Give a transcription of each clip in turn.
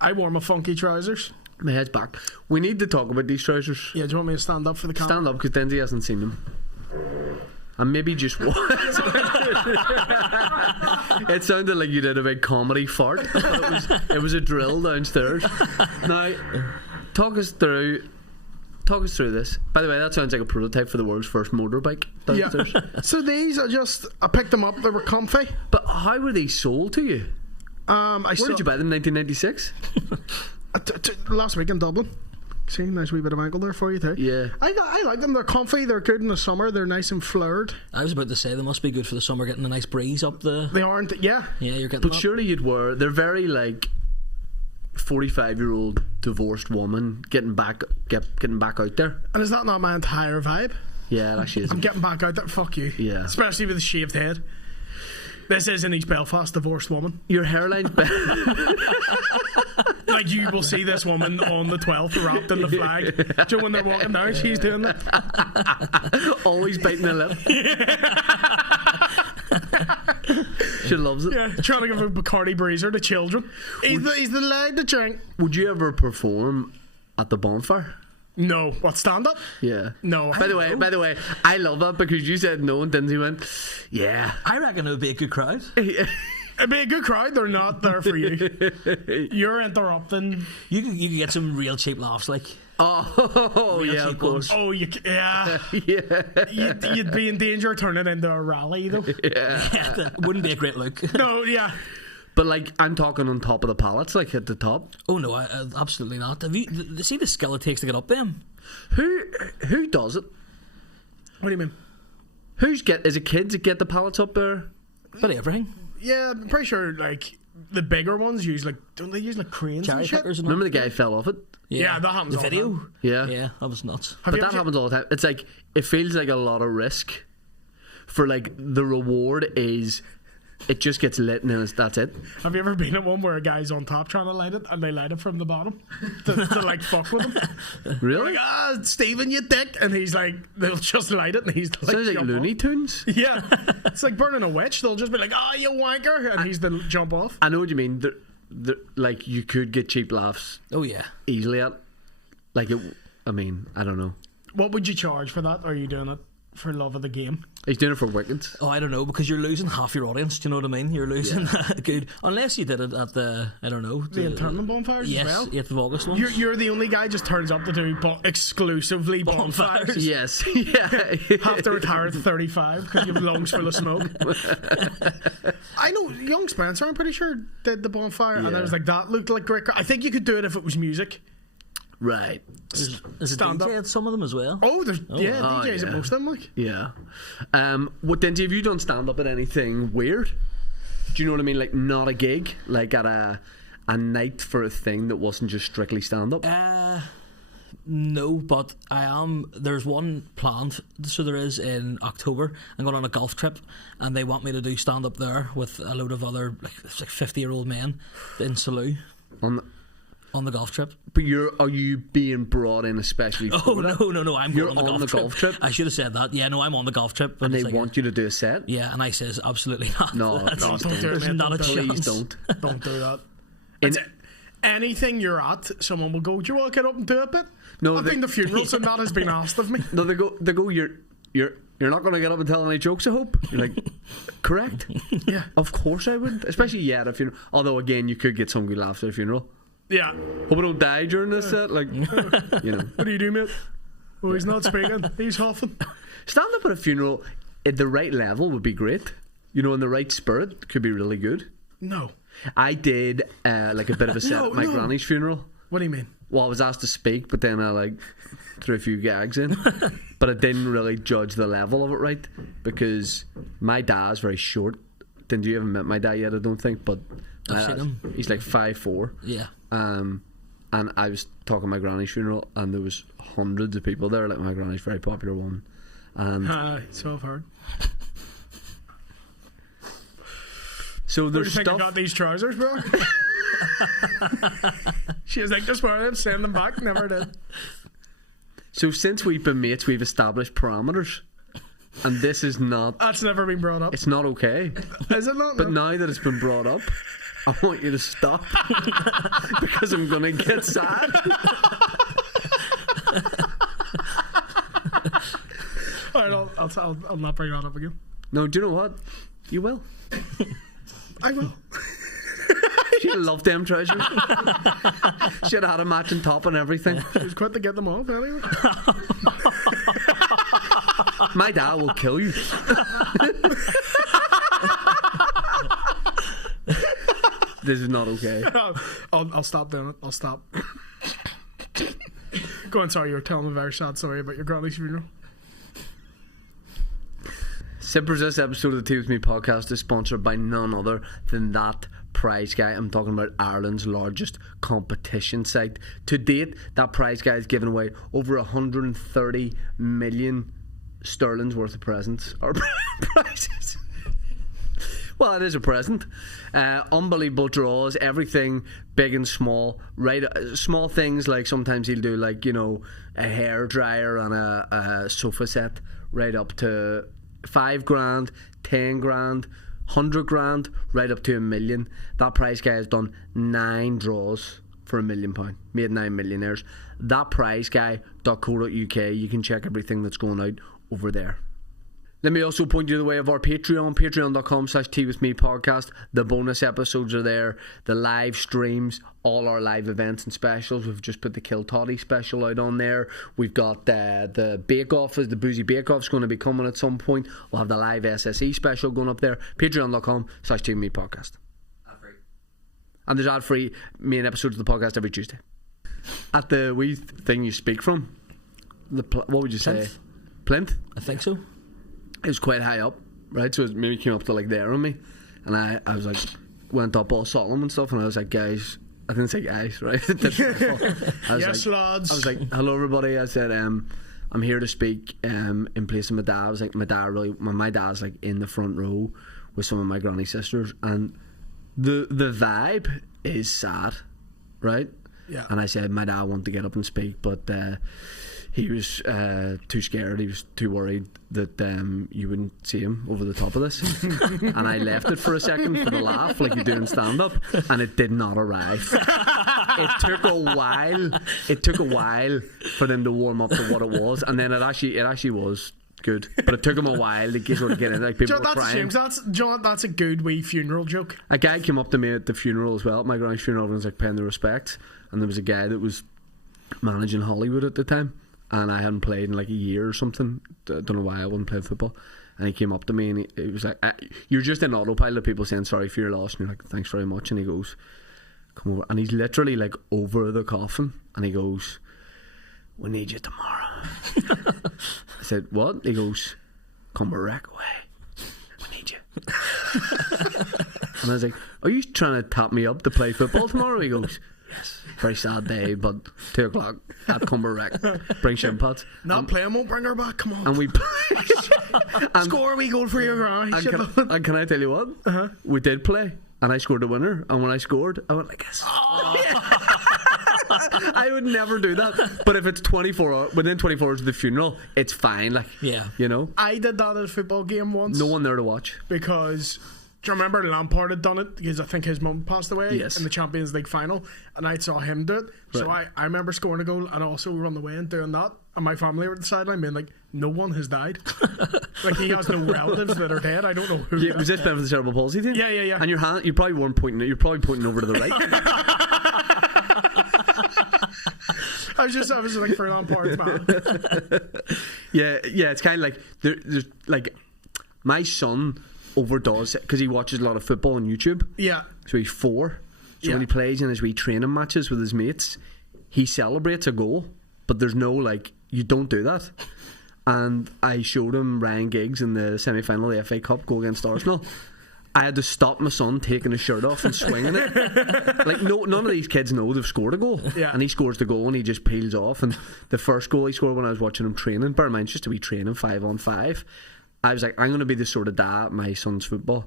I wore my funky trousers. My head's back. We need to talk about these trousers. Yeah, do you want me to stand up for the camera? Stand up, because Dinsy hasn't seen them. And maybe just one. It sounded like you did a big comedy fart. It was a drill downstairs. Now, talk us through this. By the way, that sounds like a prototype for the world's first motorbike downstairs. Yeah. So these are I picked them up. They were comfy. But how were these sold to you? Where did you buy them? 1996. Last week in Dublin. See, nice wee bit of ankle there for you too. Yeah. I like them. They're comfy. They're good in the summer. They're nice and floured. I was about to say they must be good for the summer, getting a nice breeze up the. They aren't. Yeah. Yeah, you're getting. But surely you'd wear. They're very like 45-year-old divorced woman getting back out there. And is that not my entire vibe? Yeah, it actually is. I'm getting back out there. Fuck you. Yeah. Especially with a shaved head. This is an East Belfast divorced woman. Your hairline's like you will see this woman on the 12th wrapped in the flag. Do you know when they're walking down, she's doing that. Always biting her lip. She loves it. Yeah, trying to give a Bacardi Breezer to children. He's the lad to drink. Would you ever perform at the bonfire? No. What, stand up? Yeah. No. By the way, I love that because you said no and Dinsy went, yeah. I reckon it would be a good crowd. It'd be a good crowd. They're not there for you. You're interrupting. You could get some real cheap laughs, like. Oh yeah, of course. Oh, yeah. Yeah. You'd be in danger of turning it into a rally, though. Yeah. That wouldn't be a great look. No, yeah. But like, I'm talking on top of the pallets, like at the top. Oh no, absolutely not. Have you see the skill it takes to get up them? Who does it? What do you mean? Is it kids that get the pallets up there? But everything. Yeah, I'm pretty sure like the bigger ones use don't they use like cranes Cherry and shit? pickers and Remember the guy fell off it? Yeah, that happens the all the video. time. Yeah, that was nuts. But that happens all the time. It's like it feels like a lot of risk for like the reward is it just gets lit and then that's it. Have you ever been at one where a guy's on top trying to light it and they light it from the bottom to like fuck with him? Really? Like, Stephen, you dick, and he's like, they'll just light it and he's like, sounds like Looney Tunes. Yeah, it's like burning a witch. They'll just be like, you wanker, and he's then jump off. I know what you mean. Like you could get cheap laughs. Oh yeah, easily at. Like it. I mean, I don't know. What would you charge for that? Or are you doing it for love of the game? He's doing it for wickets. Oh, I don't know, because you're losing half your audience. Do you know what I mean? You're losing good, unless you did it at the the internal bonfires. Yes, as well? 8th of August ones. You're the only guy just turns up to do exclusively bonfires. Yes, yeah. Have to retire at 35 because you have lungs full of smoke. I know young Spencer, I'm pretty sure, did the bonfire, and I was like, that looked like great. I think you could do it if it was music. Right. There's a DJ at some of them as well. Oh, there's DJs at most of them, like. Yeah. What Dinsy, have you done stand up at anything weird? Do you know what I mean? Like not a gig, like at a night for a thing that wasn't just strictly stand up. No, but I am. There's one planned, so there is in October. I'm going on a golf trip, and they want me to do stand up there with a load of other like 50-year-old men in Salou. On the golf trip. But are you being brought in especially for that? No, I'm going on the golf trip. I should have said that. Yeah, no, I'm on the golf trip. And they want you to do a set? Yeah, and I says absolutely not. No, don't do it, not a chance. Please don't. Don't do that. Anything you're at, someone will go, do you want to get up and do a bit? No, I've been to funerals and that has been asked of me. No, they go, you're not going to get up and tell any jokes, I hope. You're like, correct? Yeah. Of course I would. Especially at a funeral. Although, again, you could get some good laughs at a funeral. Yeah. Hope I don't die during this set. Like, you know. What do you do, mate? Oh, he's not speaking. He's huffing. Stand up at a funeral at the right level would be great. You know, in the right spirit could be really good. No. I did like a bit of a set at my granny's funeral. What do you mean? Well, I was asked to speak, but then I threw a few gags in. But I didn't really judge the level of it right because my dad's very short. Didn't you haven't met my dad yet? I don't think, but I've seen him. He's like 5'4". Yeah. And I was talking at my granny's funeral, and there was hundreds of people there. Like my granny's a very popular woman, and so I've heard. So there's Where do you think stuff. I got these trousers, bro? She was like, just wear them, send them back. Never did. So since we've been mates, we've established parameters. and this is not. That's never been brought up. It's not okay. Is it not? But No. now that it's been brought up, I want you to stop because I'm gonna get sad. Alright, I'll not bring that up again. No, do you know what? You will. I will. She'd have loved them trousers. She'd have had a matching top and everything. She was quick to get them off anyway. My dad will kill you. This is not okay. I'll stop doing it. I'll stop. Go on, sorry, you were telling a very sad story about your granny's funeral. Sippers, this episode of the Tea With Me podcast is sponsored by none other than That Prize Guy. I'm talking about Ireland's largest competition site. To date, That Prize Guy has given away over 130 million sterling's worth of presents or prizes. Well, it is a present. Unbelievable draws, everything big and small. Right, small things like sometimes he'll do like, you know, a hair dryer and a sofa set, right up to $5,000, $10,000, $100,000, right up to $1 million. That Prize Guy has done 9 draws for £1 million, made 9 millionaires. Thatprizeguy.co.uk. You can check everything that's going out over there. Let me also point you the way of our Patreon, patreon.com/teawithme podcast. The bonus episodes are there, the live streams, all our live events and specials. We've just put the Kill Toddy special out on there. We've got the Bake Off, the Boozy Bake Off is going to be coming at some point. We'll have the live SSE special going up there. Patreon.com/teawithme podcast. Ad-free. And there's ad-free main episodes of the podcast every Tuesday. At the wee thing you speak from, what would you say? Plinth? I think so. It was quite high up, right? So it maybe came up to like there on me, and I was like, went up all solemn and stuff, and I was like, guys, I didn't say guys, right? I was Yes, like, lads. I was like, hello everybody. I said, I'm here to speak in place of my dad. I was like, my dad's like in the front row with some of my granny sisters, and the vibe is sad, right? Yeah. And I said, my dad wanted to get up and speak, but he was too scared. He was too worried that you wouldn't see him over the top of this. And I left it for a second for the laugh, like you do in stand-up, and it did not arrive. It took a while. It took a while for them to warm up to what it was, and then it actually was good. But it took them a while to sort of get in. Like people were crying. That's a good wee funeral joke. A guy came up to me at the funeral as well, at my granny's funeral, and was like paying the respects. And there was a guy that was managing Hollywood at the time, and I hadn't played in like a year or something. I don't know why I wasn't playing football. And he came up to me and he was like, you're just in autopilot, people saying sorry for your loss, and you're like, thanks very much. And he goes, come over, and he's literally like over the coffin, and he goes, we need you tomorrow. I said, what? He goes, come a wreck away, we need you. And I was like, are you trying to tap me up to play football tomorrow? He goes, yes, very sad day, but 2 o'clock at Cumberwreck, bring shin pads. Not playing won't bring her back, come on. And we score a wee goal for your granny. and can I tell you what? We did play, and I scored a winner, and when I scored, I went like this. I would never do that, but if it's 24 hours, within 24 hours of the funeral, it's fine. Like, Yeah. you know, I did that at a football game once. no one there to watch. Because do you remember Lampard had done it? Because I think his mum passed away Yes. in the Champions League final, and I saw him do it. So Right. I remember scoring a goal and also run away and doing that. And my family were at the sideline being like, no one has died. Like, he has no relatives that are dead. I don't know who. Yeah, was this for the cerebral palsy thing? Yeah. And your hand, you probably weren't pointing. You're probably pointing over to the right. I was like for Lampard's man. Yeah. It's kind of like there's like my son overdoes it because he watches a lot of football on YouTube. Yeah. So he's 4. So Yeah. when he plays in his wee training matches with his mates, he celebrates a goal, but there's no like, you don't do that. And I showed him Ryan Giggs in the semi-final of the FA Cup goal against Arsenal. I had to stop my son taking his shirt off and swinging it. Like, none of these kids know they've scored a goal. Yeah. And he scores the goal and he just peels off. And the first goal he scored when I was watching him training, bear in mind, it's just a wee training 5-on-5. I was like, I'm going to be the sort of dad at my son's football,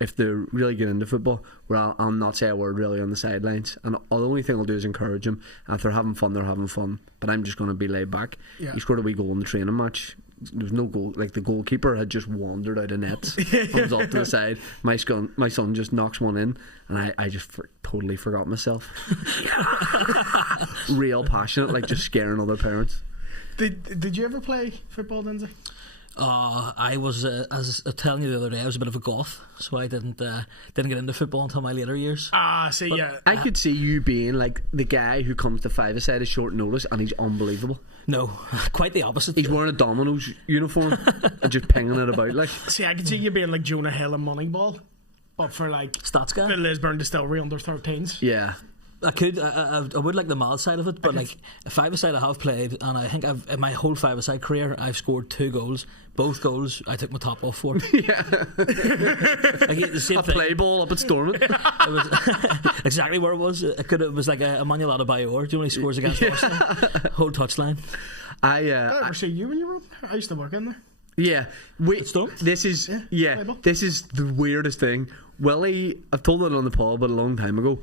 if they really get into football, where I'll not say a word really on the sidelines. And the only thing I'll do is encourage them. And if they're having fun, they're having fun. But I'm just going to be laid back. Yeah. He scored a wee goal in the training match there was no goal. Like the goalkeeper had just wandered out of nets and was off to the side. My son just knocks one in, and I just totally forgot myself. Real passionate, like just scaring other parents. Did you ever play football, Dinsy? I was, as I was telling you the other day, I was a bit of a goth, so I didn't get into football until my later years. I could see you being like the guy who comes to five-a-side at short notice, and he's unbelievable. No, quite the opposite. He's wearing a Domino's uniform and just pinging it about. Like, see, I could see you being like Jonah Hill in Moneyball, but for like stats guy, the Lisburn Distillery under 13s. Yeah. I could. I would like the mad side of it, but like a five-a-side I have played, and I think in my whole five-a-side career I've scored 2 goals. Both goals I took my top off for. Yeah. Like, the same a thing. play ball up at Stormont. It was exactly where it was. It was like a Emmanuel Adebayor. Do you know when he scores against Arsenal? Whole touchline. I ever see you when you were up? I used to work in there. Yeah, this is this is the weirdest thing. Willie, I've told it on the pod, but a long time ago.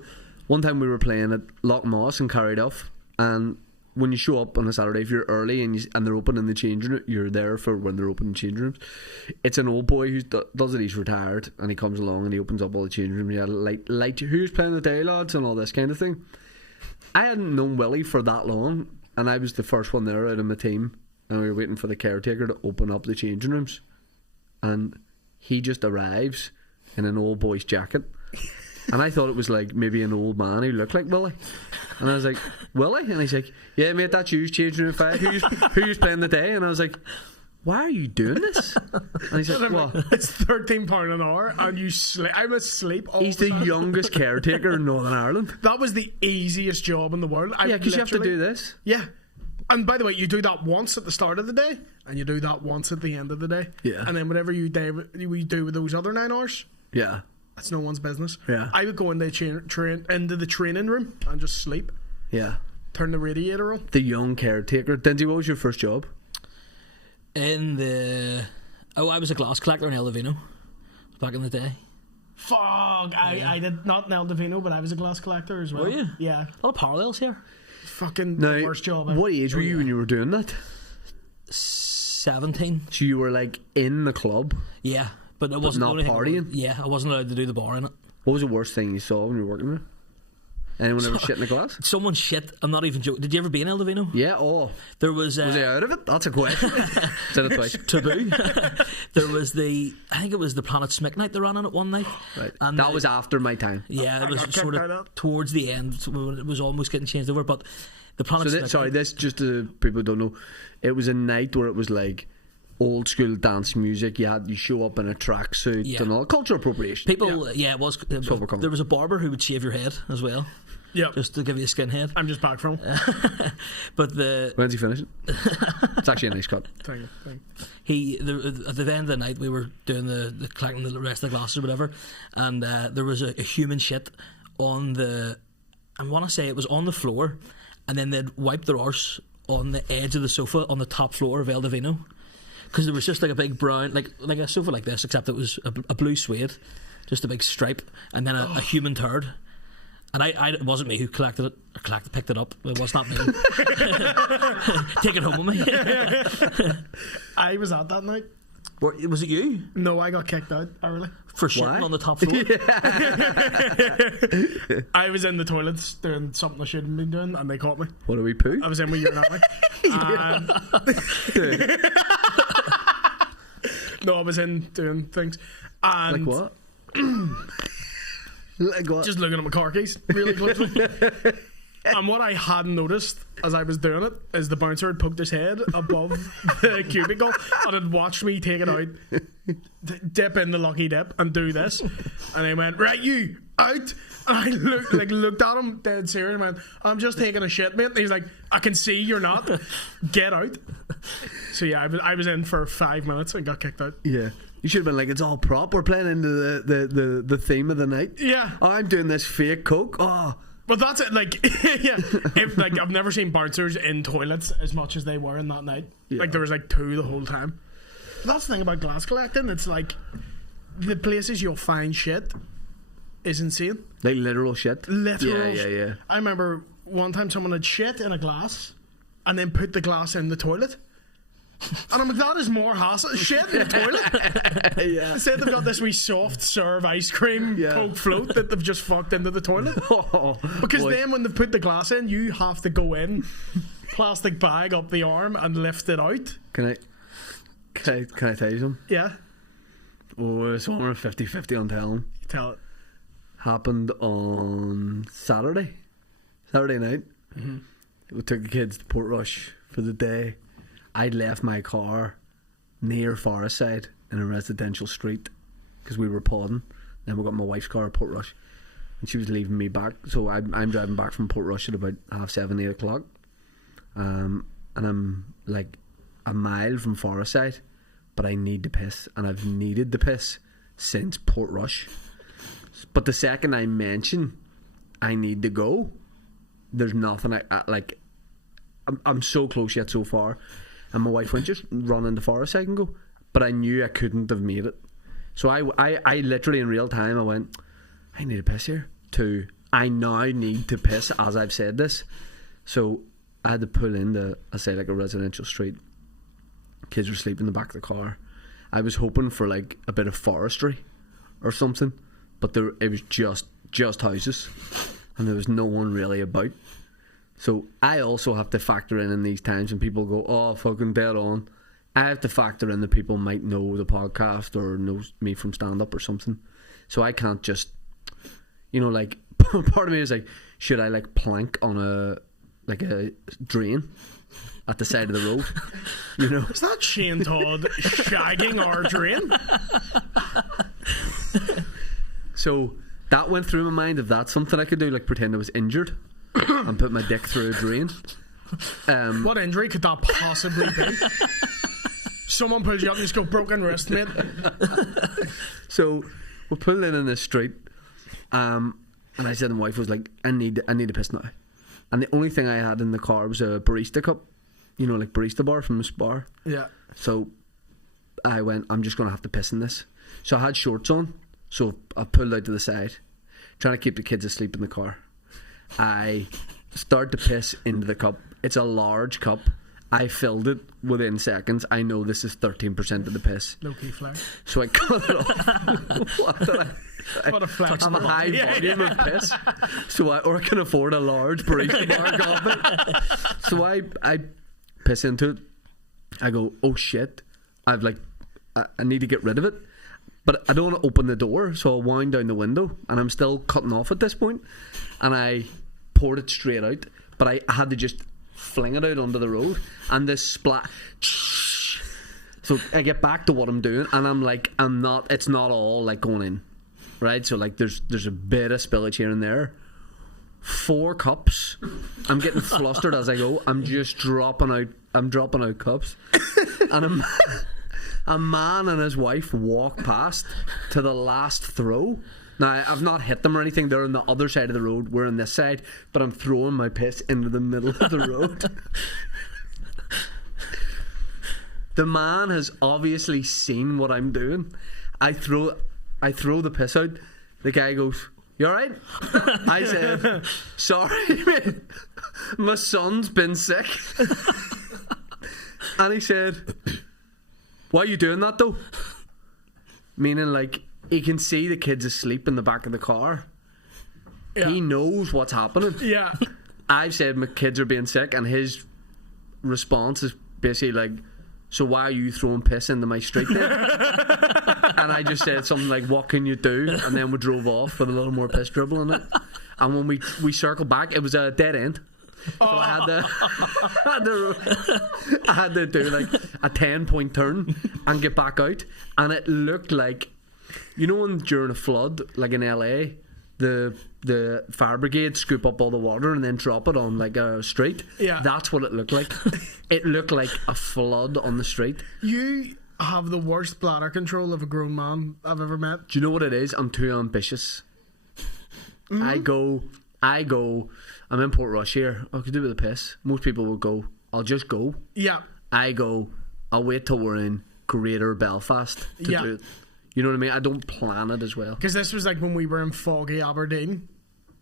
One time we were playing at Loch Moss in Carryduff, and when you show up on a Saturday, if you're early and they're open in the changing room, you're there for when they're open in changing rooms. It's an old boy who does it. He's retired, and he comes along and he opens up all the changing rooms. Yeah, like who's playing the day, lads, and all this kind of thing. I hadn't known Willie for that long, and I was the first one there out of my team, and we were waiting for the caretaker to open up the changing rooms, and he just arrives in an old boy's jacket. And I thought it was like maybe an old man who looked like Willie. And I was like, Willie? And he's like, yeah, mate, that's you, changing room 5. Who's playing the day? And I was like, why are you doing this? And he's like, what? It's £13 an hour, and you sleep. I'm asleep all He's the the time. youngest caretaker in Northern Ireland. That was the easiest job in the world. Yeah, because you have to do this. Yeah. And by the way, you do that once at the start of the day, and you do that once at the end of the day. Yeah. And then whatever you do with those other 9 hours, Yeah. that's no one's business. Yeah. I would go into the training room and just sleep. Yeah. Turn the radiator on. The young caretaker. Dinsy, what was your first job? I was a glass collector in El Divino back in the day. Fuck, I did not in El Divino, but I was a glass collector as well. Were you? Yeah. A lot of parallels here. Fucking Now, the worst job ever. what age were you when you were doing that? 17. So you were like in the club? Yeah, but it wasn't not the only partying? Yeah, I wasn't allowed to do the bar in it. What was the worst thing you saw when you were working there? Anyone ever shit in the glass? Someone shit. I'm not even joking. Did you ever be in El Divino? Yeah, oh. There was. Was he out of it? That's a question. Said it twice. Taboo. There was I think it was the Planet Smick night they ran on it one night. Right. And that was after my time. Yeah, it was got sort kicked out of of it. towards the end. So it was almost getting changed over, but the Planet Smick. This just people who don't know. It was a night where it was like old school dance music. You show up in a tracksuit and all cultural appropriation. People, it was. overcome. There was a barber who would shave your head as well. Yeah. Just to give you a skinhead. I'm just back from. But When's he finishing? It's actually a nice cut. Thank you. At the end of the night, we were doing the collecting the rest of the glasses or whatever, and there was a human shit on the. I want to say it was on the floor, and then they'd wiped their arse on the edge of the sofa on the top floor of El Divino, because there was just like a big brown, like a sofa like this, except it was a blue suede, just a big stripe, and then a human turd. And it wasn't me who picked it up. It was not me. Take it home with me. I was at that night. Was it you? No, I got kicked out early. For shitting on the top floor? I was in the toilets doing something I shouldn't be doing, and they caught me. What do we poo? I was in with urinary. No, I was in doing things. And Like what? Like what? just looking at my car keys really closely. And what I hadn't noticed as I was doing it is the bouncer had poked his head above the cubicle and had watched me take it out, dip in the lucky dip and do this. And he went, right, you, out. And I looked at him dead serious and went, I'm just taking a shit, mate. And he's like, I can see you're not. Get out. So yeah, I was in for 5 minutes and got kicked out. Yeah. You should have been like, it's all prop. We're playing into the theme of the night. Yeah. Oh, I'm doing this fake coke. Oh. But that's it, like, yeah. I've never seen bouncers in toilets as much as they were in that night. Yeah. Like, there was like 2 the whole time. But that's the thing about glass collecting. It's like, the places you'll find shit is insane. Like literal shit. Literal. Yeah. I remember one time someone had shit in a glass and then put the glass in the toilet. And I'm like, that is more hassle. Shit in the toilet. Yeah. Instead they've got this wee soft serve ice cream Coke float that they've just fucked into the toilet. Because then when they put the glass in, you have to go in, plastic bag up the arm and lift it out. Can I tell you something? Yeah. Oh, it's one 50-50 on telling. Tell it. Happened on Saturday night. Mm-hmm. We took the kids to Portrush for the day. I'd left my car near Forest Side in a residential street because we were podding. Then we got my wife's car at Portrush, and she was leaving me back. So I'm driving back from Portrush at about 7:30, 8 o'clock, and I'm like a mile from Forest Side, but I need to piss, and I've needed to piss since Portrush. But the second I mention I need to go, there's nothing I like. I'm so close yet so far. And my wife went, just run into Forest Side and go. But I knew I couldn't have made it. So I literally in real time I went, I need to piss here, to I now need to piss as I've said this. So I had to pull into, I say, like a residential street. Kids were sleeping in the back of the car. I was hoping for like a bit of forestry or something, but it was just houses, and there was no one really about. So I also have to factor in these times when people go, oh, fucking dead on. I have to factor in that people might know the podcast or know me from stand-up or something. So I can't just, like, part of me is like, should I like plank on a drain at the side of the road? Is that Shane Todd shagging our drain? So that went through my mind, if that's something I could do, like pretend I was injured and put my dick through a drain. What injury could that possibly be? Someone pulls you up and you just go, broken wrist, mate. So we pulled in this street, and I said to my wife, was like, I need to piss now. And the only thing I had in the car was a barista cup, like barista bar from this bar. Yeah. So I went, I'm just going to have to piss in this. So I had shorts on, so I pulled out to the side, trying to keep the kids asleep in the car. I start to piss into the cup. It's a large cup. I filled it within seconds. I know this is 13% of the piss. Low key flex. So I cut it off. What a flex. I'm a high volume of piss. So I can afford a large barista bar goblet. So I piss into it. I go, oh shit. I need to get rid of it. But I don't want to open the door, so I wind down the window, and I'm still cutting off at this point, and I poured it straight out, but I had to just fling it out onto the road, and this splat. So I get back to what I'm doing, and I'm like, it's not all like going in, right? So like there's a bit of spillage here and there. 4 cups. I'm getting flustered as I go. I'm just dropping out cups, and a man and his wife walk past to the last throw. Now, I've not hit them or anything. They're on the other side of the road. We're on this side. But I'm throwing my piss into the middle of the road. The man has obviously seen what I'm doing. I throw the piss out. The guy goes, you alright? I said, sorry, mate. My son's been sick. And he said, why are you doing that though? Meaning, like, he can see the kids asleep in the back of the car. Yeah. He knows what's happening. Yeah. I've said my kids are being sick, and his response is basically like, so why are you throwing piss into my street then? And I just said something like, what can you do? And then we drove off with a little more piss dribble in it. And when we circled back, it was a dead end. So I had to do like a 10-point turn and get back out, and it looked like, when during a flood, like in LA, the fire brigade scoop up all the water and then drop it on like a street. Yeah, that's what it looked like. It looked like a flood on the street. You have the worst bladder control of a grown man I've ever met. Do you know what it is? I'm too ambitious. Mm-hmm. I go, I'm in Portrush here. I could do with a piss. Most people would go, I'll just go. Yeah. I go, I'll wait till we're in Greater Belfast to do it. You know what I mean? I don't plan it as well. Because this was like when we were in foggy Aberdeen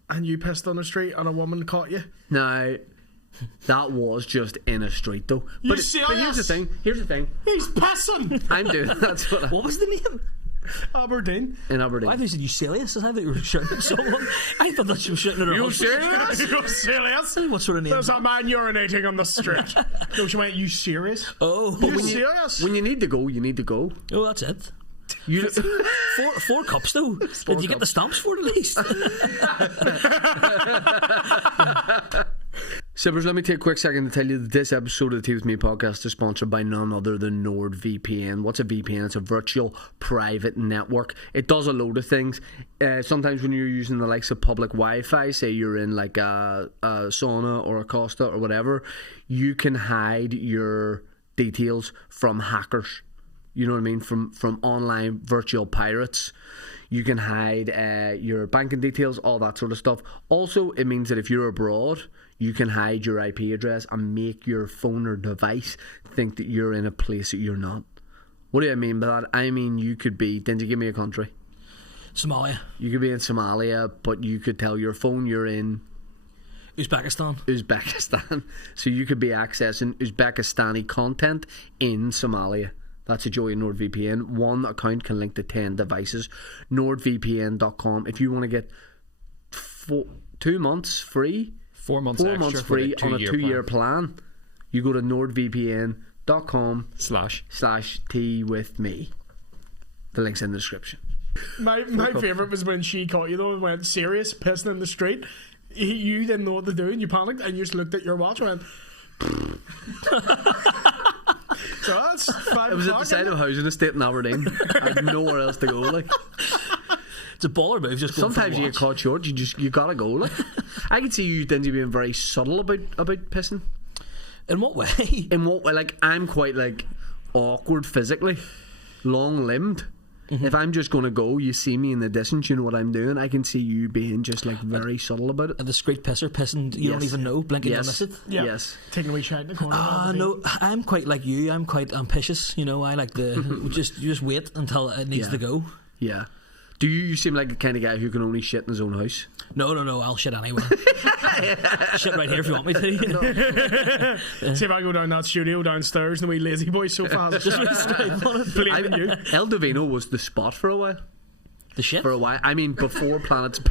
and you pissed on the street and a woman caught you. Now, That was just in a street though. But here's the thing. He's pissing. I'm doing that's what. What was the name? Aberdeen. In Aberdeen. I thought you said you serious. I thought you were shouting at someone. I thought that she was shouting at her. You husband. serious? You serious? What sort of name? There's a man urinating on the street. No, she went, you serious? Oh, You serious? When you need to go, you need to go. oh, that's it. You Four cups though. Did you get the stamps for it at least? Sippers, let me take a quick second to tell you that this episode of the Tea With Me podcast is sponsored by none other than NordVPN. What's a VPN? It's a virtual private network. It does a load of things. Sometimes when you're using the likes of public Wi-Fi, say you're in like a sauna or a Costa or whatever, you can hide your details from hackers. You know what I mean? From online virtual pirates. You can hide your banking details, all that sort of stuff. Also, it means that if you're abroad, you can hide your IP address and make your phone or device think that you're in a place that you're not. What do I mean by that? I mean you could be, Dinsy, give me a country. Somalia. You could be in Somalia, but you could tell your phone you're in Uzbekistan. So you could be accessing Uzbekistani content in Somalia. That's a joy of NordVPN. One account can link to 10 devices. NordVPN.com. If you want to get 2 months free, 4 months extra free on a 2-year plan, you go to NordVPN.com / tea with me. The link's in the description. My favourite was when she caught you though and went, serious, pissing in the street. You didn't know what to do and you panicked and you just looked at your watch and went... So that's 5 It was at the side of a housing estate in Aberdeen. I had nowhere else to go. Like, it's a baller move. Just going sometimes for you the get caught short. You gotta go. Like, I can see you, Dinsy, being very subtle about pissing. In what way? In what way? Like, I'm quite like awkward physically, long limbed. If I'm just gonna go, you see me in the distance, you know what I'm doing. I can see you being just like very subtle about it. A discreet pisser, pissing. You don't even know. Blinking, you miss it. Yeah. Yes. Taking a wee shot in the corner. No, I'm quite like you. I'm quite ambitious. You know, I like the you just wait until it needs to go. Yeah. Do you seem like the kind of guy who can only shit in his own house? No. I'll shit anywhere. Shit right here if you want me to. You know? See if I go down that studio downstairs and the wee lazy boy sofa has just blaming you. El Divino was the spot for a while. The shit? For a while. I mean, before Planets.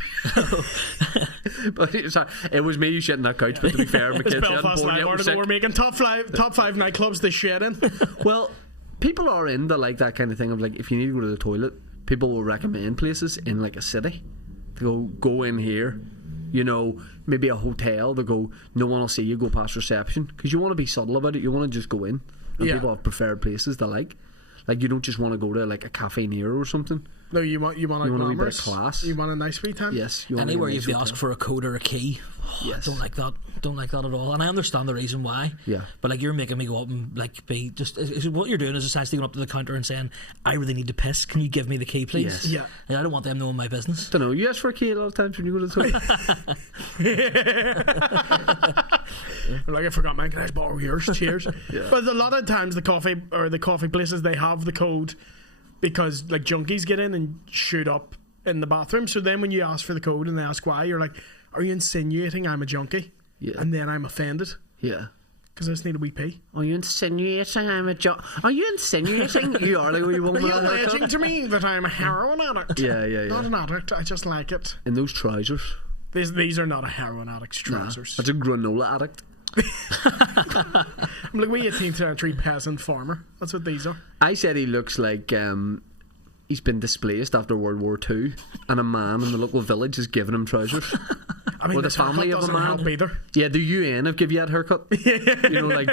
But sorry, it was me shitting that couch, but to be fair, my It's kids Belfast Live article. We're making top five nightclubs to shit in. Well, people are into like that kind of thing of like, if you need to go to the toilet, people will recommend places in like a city. They go in here, you know, maybe a hotel. They go, no one will see you, go past reception, because you want to be subtle about it. You want to just go in, and people have preferred places they like. Like, you don't just want to go to like a Cafe Nero or something. No, you want a wee bit of class. You want a nice wee time. Yes. Anywhere you have to ask for a code or a key. Yes. Don't like that. Don't like that at all. And I understand the reason why. Yeah. But like, you're making me go up and like be just. What you're doing is essentially going up to the counter and saying, "I really need to piss. Can you give me the key, please?" Yes. Yeah. And I don't want them knowing my business. Don't know. You ask for a key a lot of times when you go to the toilet. I'm like, I forgot mine. Can I just borrow yours? Cheers. Yeah. But a lot of times the coffee places, they have the code because like junkies get in and shoot up in the bathroom. So then when you ask for the code and they ask why, you're like, are you insinuating I'm a junkie? Yeah. And then I'm offended Yeah. because I just need a wee pee. Are you insinuating I'm a Are you insinuating you are like a wee woman? Are you alleging to me that I'm a heroin addict? Yeah. Not an addict. I just like it. In those trousers. These are not a heroin addict's trousers. That's a granola addict. I'm like, we 18th century peasant farmer. That's what these are. I said he looks like he's been displaced after World War II, and a man in the local village has given him trousers. I mean, or the this family haircut of a doesn't man. help either. Yeah, the UN have given you that haircut. You know, like.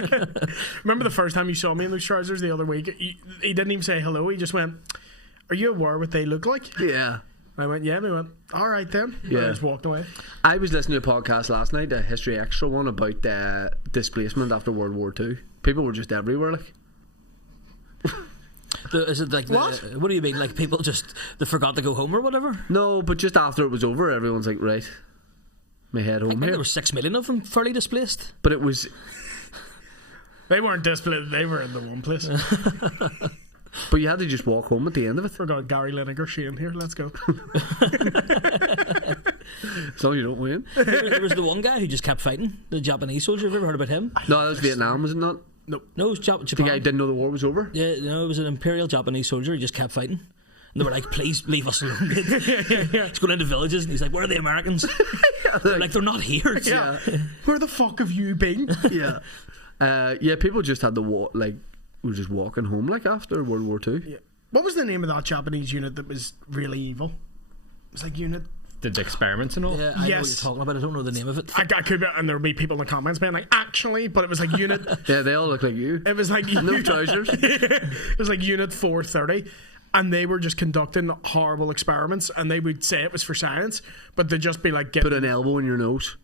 Remember the first time you saw me in those trousers the other week? He didn't even say hello. He just went, "Are you aware what they look like?" Yeah. I went, yeah, and he went, all right then. Yeah. And I just walked away. I was listening to a podcast last night, a History Extra one, about displacement after World War II. People were just everywhere, like. Is it like what? What do you mean? Like people they forgot to go home or whatever? No, but just after it was over, everyone's like, right, my head I home think here. there were 6 million of them fairly displaced. But it was. They weren't displaced. They were in the one place. But you had to just walk home at the end of it. Forgot Gary Lineker, Shane here. Let's go. As long as you don't win. There was the one guy who just kept fighting, the Japanese soldier. Have you ever heard about him? No, that was Vietnam, was it not? No, it was Japan. The guy didn't know the war was over? Yeah, no, it was an imperial Japanese soldier. He just kept fighting. And they were like, please leave us alone. He's going into villages and he's like, where are the Americans? They're like, they're not here. Yeah. Where the fuck have you been? Yeah. Yeah, people just had to walk, like, were just walking home, like, after World War II. Yeah. What was the name of that Japanese unit that was really evil? It was like Unit... Did the experiments and all? Yeah, I know what Yes. you're talking about. I don't know the name of it. I could be, and there would be people in the comments being like, actually, but it was like Unit... Yeah, they all look like you. It was like... No trousers. It was like Unit 430. And they were just conducting horrible experiments, and they would say it was for science, but they'd just be like, Put an elbow in your nose.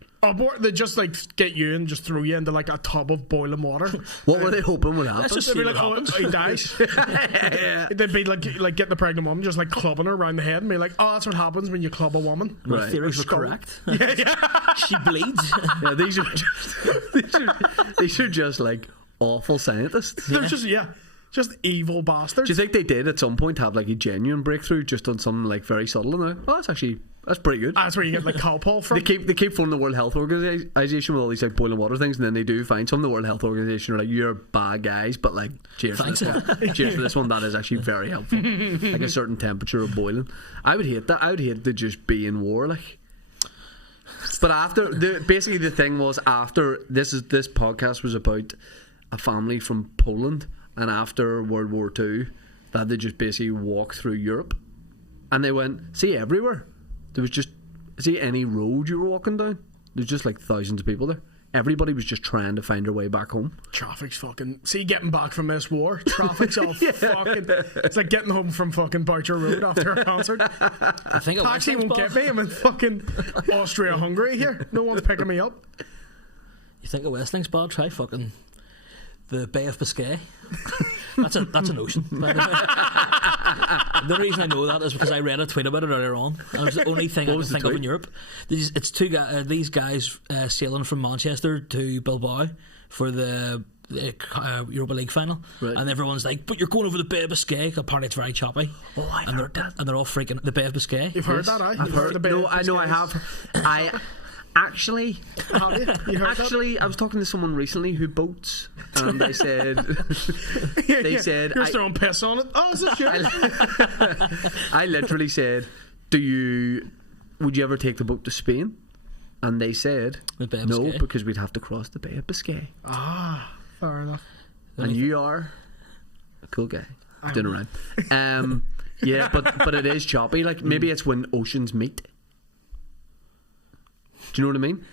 they'd just like get you and just throw you into like a tub of boiling water. What were they hoping would happen? Let's just They'd see be what like, happens. he dies. They'd be like getting the pregnant woman, just like clubbing her around the head and be like, oh, that's what happens when you club a woman. My Right. theories were Skull. correct. She bleeds. Yeah, these are just like awful scientists. They're just evil bastards. Do you think they did at some point have like a genuine breakthrough just on something like very subtle? Now, oh, that's pretty good. That's where you get like cowpaw from. They keep phoning the World Health Organization with all these like boiling water things, and then they do find some of the World Health Organization are like, you're bad guys, but like cheers Thanks. for this one. Cheers for this one. That is actually very helpful. Like a certain temperature of boiling. I would hate that. I would hate to just be in war, like. But after basically the thing was after this podcast was about a family from Poland, and after World War II, that they just basically walk through Europe, and they went everywhere. There was just any road you were walking down. There's just like thousands of people there. Everybody was just trying to find their way back home. Traffic's fucking... See, getting back from this war, traffic's all fucking... It's like getting home from fucking Boucher Road after a concert. I think Taxi won't get me. I'm in fucking Austria-Hungary here. No one's picking me up. You think a Westling's bad? Try fucking the Bay of Biscay. That's an ocean, by the way. The reason I know that is because I read a tweet about it earlier on, and it was the only thing I could think of in Europe. It's these guys sailing from Manchester to Bilbao for the Europa League final, right. And everyone's like, "But you're going over the Bay of Biscay." Apparently, it's very choppy. Oh, I've heard that. And they're all freaking the Bay of Biscay. You've heard that, I've heard the Bay of I know I Biscay? have. Actually, Have you? You heard I was talking to someone recently who boats, and they said, that? said, You're throwing piss on it. Oh, is it shit? I literally said, would you ever take the boat to Spain? And they said, The Bay of no, Biscay. because we'd have to cross the Bay of Biscay. Fair enough. And you are a cool guy. Doing around. Yeah, but it is choppy. Like maybe it's when oceans meet. Do you know what I mean?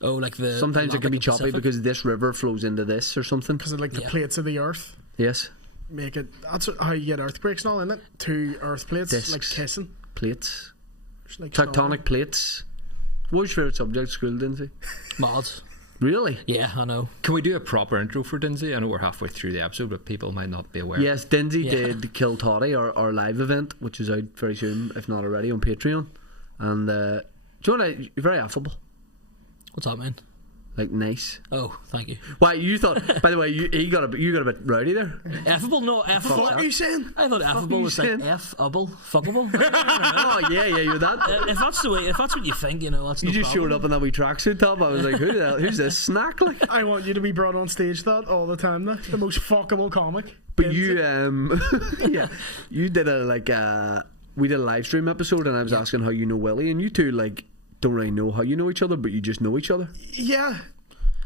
Oh, like the Sometimes it can be Atlantic and choppy Pacific. because this river flows into this or something. Because of like the Yeah. plates of the earth. Yes, Make it... That's how you get earthquakes and all, isn't it? Two earth plates, Discs. like kissing. plates, Just like tectonic plates. What was your favourite subject at school, Dinsy? mods. Really? Yeah, I know. Can we do a proper intro for Dinsy? I know we're halfway through the episode, but people might not be aware. Yes, Dinsy Yeah. did Kill Toddy, our live event, which is out very soon, if not already, on Patreon. And do you know what? You're very affable, What's that mean? like nice. Oh, thank you. Why you thought? By the way, you got a bit rowdy there. Affable? No, affable. What are you saying? I thought affable you was like saying? F-able, fuckable. Oh yeah, you're that. If that's what you think, that's You no just problem. showed up in that wee tracksuit top. I was like, who's this snack? Like, I want you to be brought on stage that all the time. The most fuckable comic. but you yeah, you did we did a live stream episode, and I was asking how you know Willy, and you two like don't really know how you know each other, but you just know each other. Yeah.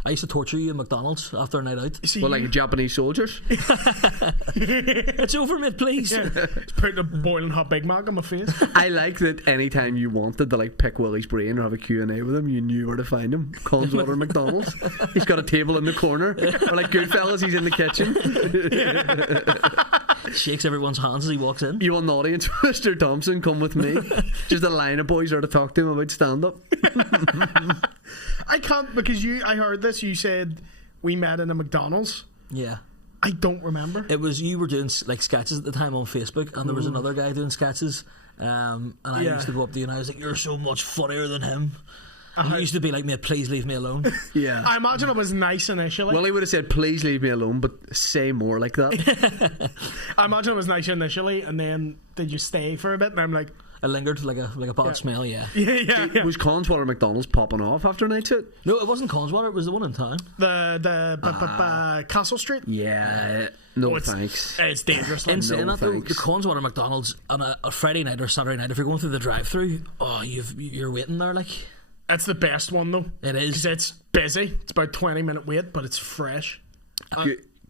I used to torture you at McDonald's after a night out. See, Well, like Japanese soldiers. It's over, mate, please. just putting a boiling hot Big Mac on my face. I like that anytime you wanted to like pick Willy's brain or have a Q&A with him, you knew where to find him. Collinswater McDonald's. He's got a table in the corner. Or like Goodfellas, he's in the kitchen. Shakes everyone's hands as he walks in. You want an audience, Mr. Thompson, come with me. Just a line of boys are to talk to him about stand-up. I can't, because I heard this, you said we met in a McDonald's. Yeah. I don't remember. It was, you were doing like sketches at the time on Facebook, and there was another guy doing sketches, and I Yeah. used to go up to you and I was like, "You're so much funnier than him." And you used to be like, "Mate, please leave me alone." Yeah. I imagine it was nice initially. Willy would have said, please leave me alone, but say more like that. I imagine it was nice initially, and then did you stay for a bit? And I'm like, It lingered like a bad smell. Yeah. Yeah. Was Conswater McDonald's popping off after a night out? No, it wasn't Conswater. It was the one in town. The Castle Street. Yeah. No Oh, thanks. It's dangerous. Like. In saying that, though, thanks. the Conswater McDonald's on a Friday night or Saturday night, if you're going through the drive-through, you're waiting there like. It's the best one though. It is. Because it's busy. It's about 20-minute wait, but it's fresh.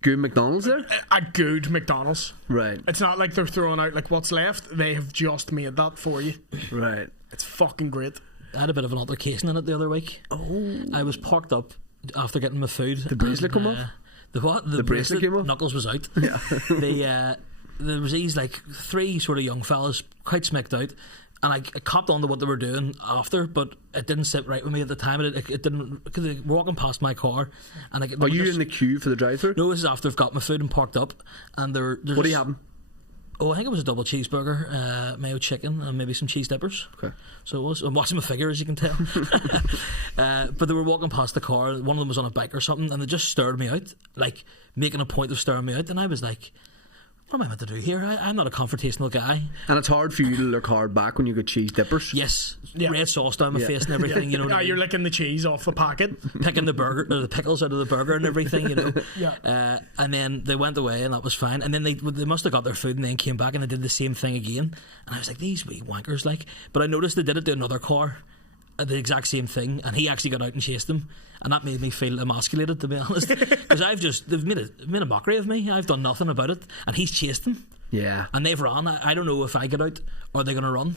Good McDonald's there? A good McDonald's. Right. It's not like they're throwing out like what's left. They have just made that for you. Right. It's fucking great. I had a bit of an altercation in it the other week. Oh. I was parked up after getting my food. The bracelet come off? The what? The bracelet came off? Knuckles was out. Yeah. There was these like three sort of young fellas, quite smicked out, and I copped onto what they were doing after, but it didn't sit right with me at the time. It didn't, because they were walking past my car, and Are you in the queue for the drive-through? No, this is after I've got my food and parked up, and they're What do you have? Oh, I think it was a double cheeseburger, mayo chicken, and maybe some cheese dippers. Okay. So it was. I'm watching my figure, as you can tell. But they were walking past the car. One of them was on a bike or something, and they just stared me out, like making a point of staring me out. And I was like, what am I meant to do here? I'm not a confrontational guy. And it's hard for you to look hard back when you got cheese dippers. Yes, Yeah. red sauce down my face and everything. You know, what I mean? You're licking the cheese off the packet. Picking the burger, or the pickles out of the burger and everything, you know. Yeah. And then they went away, and that was fine. And then they must have got their food, and then came back, and they did the same thing again. And I was like, these wee wankers, like. But I noticed they did it to another car, the exact same thing, and he actually got out and chased them, and that made me feel emasculated, to be honest, because they've made a mockery of me. I've done nothing about it, and he's chased them. Yeah. And they've run. I don't know if I get out, or they're going to run.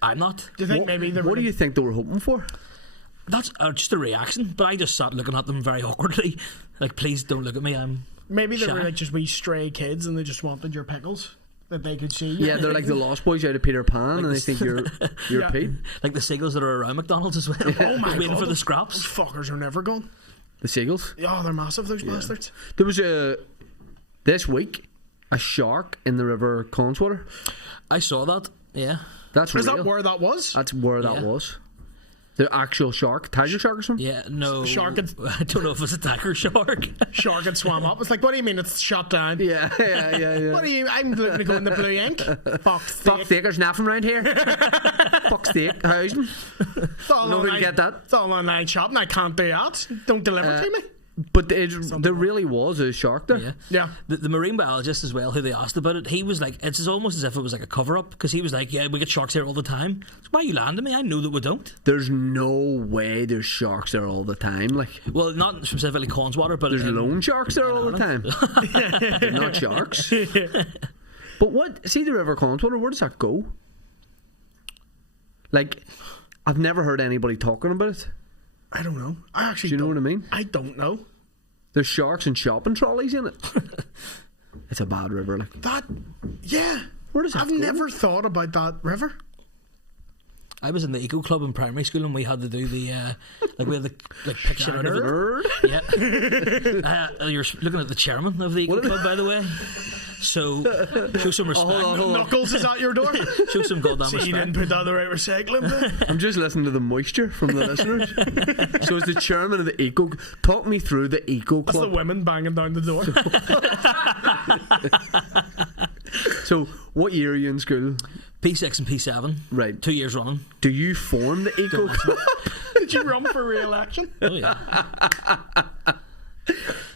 I'm not. Do you think maybe they're What do you think they were hoping for? That's just a reaction, but I just sat looking at them very awkwardly, like, please don't look at me. maybe they shy. were like just wee stray kids and they just wanted your pickles that they could see? Yeah, they're like the Lost Boys out of Peter Pan, and they think you're Yeah. Pete. Like the seagulls that are around McDonald's as well. Oh my waiting God, for the those scraps. fuckers are never gone. The seagulls. Oh, they're massive, those bastards. There was this week a shark in the river Conswater. I saw that. Yeah. That's Is real. that where that was? That's where that Yeah. was. The actual shark, tiger shark or something. Yeah. No. Shark had- I don't know if it's a tiger shark. Shark had swam up. It's like, what do you mean it's shut down? Yeah. What do you? I'm looking to go in the blue ink. Fuck Fuck steak. steak, there's nothing around here. Fuck steak, housing. It's all Nobody online- get that. It's all online shopping. I can't do that. Don't deliver to me. But there really was a shark there. Yeah. Yeah. The marine biologist as well, who they asked about it, he was like, it's almost as if it was like a cover up, because he was like, yeah, we get sharks here all the time. So why are you lying to me? I know that we don't. There's no way there's sharks there all the time. Like, Well, not specifically Conswater, but there's lone sharks there all the time. They're not sharks. But what? See the river Conswater, where does that go? Like, I've never heard anybody talking about it. I don't know. I actually Do you know don't. what I mean? I don't know. There's sharks and shopping trolleys in it. It's a bad river. Like, That, yeah. where does that I've go? never thought about that river. I was in the eco club in primary school, and we had to do the like we had the picture out of it. Bird? Yeah. You're looking at the chairman of the eco club, by the way. So show some respect. Hold on. Knuckles is at your door. Show some goddamn See, you didn't respect. put that in the right recycling bin. I'm just listening to the moisture from the listeners. So as the chairman of the eco, talk me through the eco That's the club. women banging down the door. So what year are you in school? P6 and P7. Right. 2 years running. Do you form the eco club? Did you run for re-election? Oh yeah.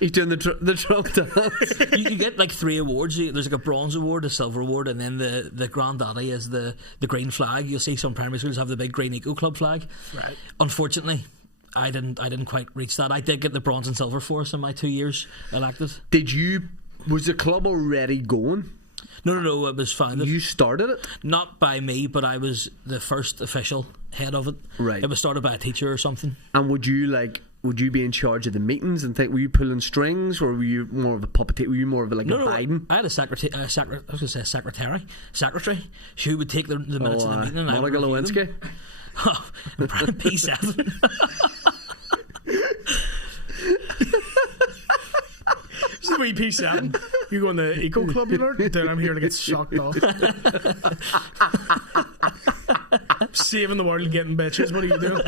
He's doing the Trump dance. You get like 3 awards. There's like a bronze award, a silver award, and then the granddaddy is the green flag. You'll see some primary schools have the big green eco club flag. Right. Unfortunately, I didn't quite reach that. I did get the bronze and silver for us in my 2 years elected. Was the club already going? No, it was founded. You started it? Not by me, but I was the first official head of it. Right. It was started by a teacher or something. And would you be in charge of the meetings and were you pulling strings, or were you more of a puppeteer? Were you more of a Biden? I had a secretary. Secretary. She would take the minutes of the meeting. And I would Monica review them. Lewinsky. Oh, P7. This is a wee P7. You go in the eco club, you learn? Then I'm here to get sucked off. Saving the world and getting bitches. What are you doing?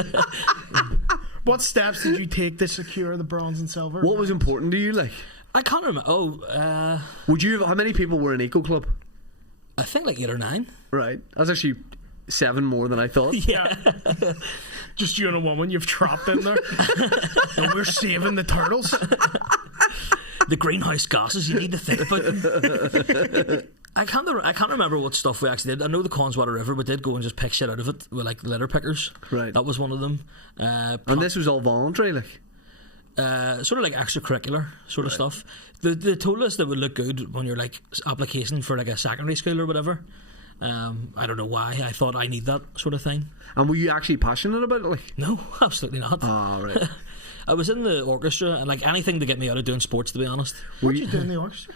What steps did you take to secure the bronze and silver? What was important to you? Like, I can't remember. how many people were in eco club? I think like 8 or 9. Right, that's actually 7 more than I thought. Yeah. Just you and a woman you've trapped in there. And we're saving the turtles. The greenhouse gases, you need to think about them. I can't remember what stuff we actually did. I know the Conswater River, we did go and just pick shit out of it with like litter pickers. Right. That was one of them. And this was all voluntary, like. Sort of like extracurricular sort of stuff. They told us that would look good when you're like application for like a secondary school or whatever. I don't know why. I thought I need that sort of thing. And were you actually passionate about it? Like, No, absolutely not. oh, right. I was in the orchestra and like anything to get me out of doing sports, to be honest. What did you do in the orchestra?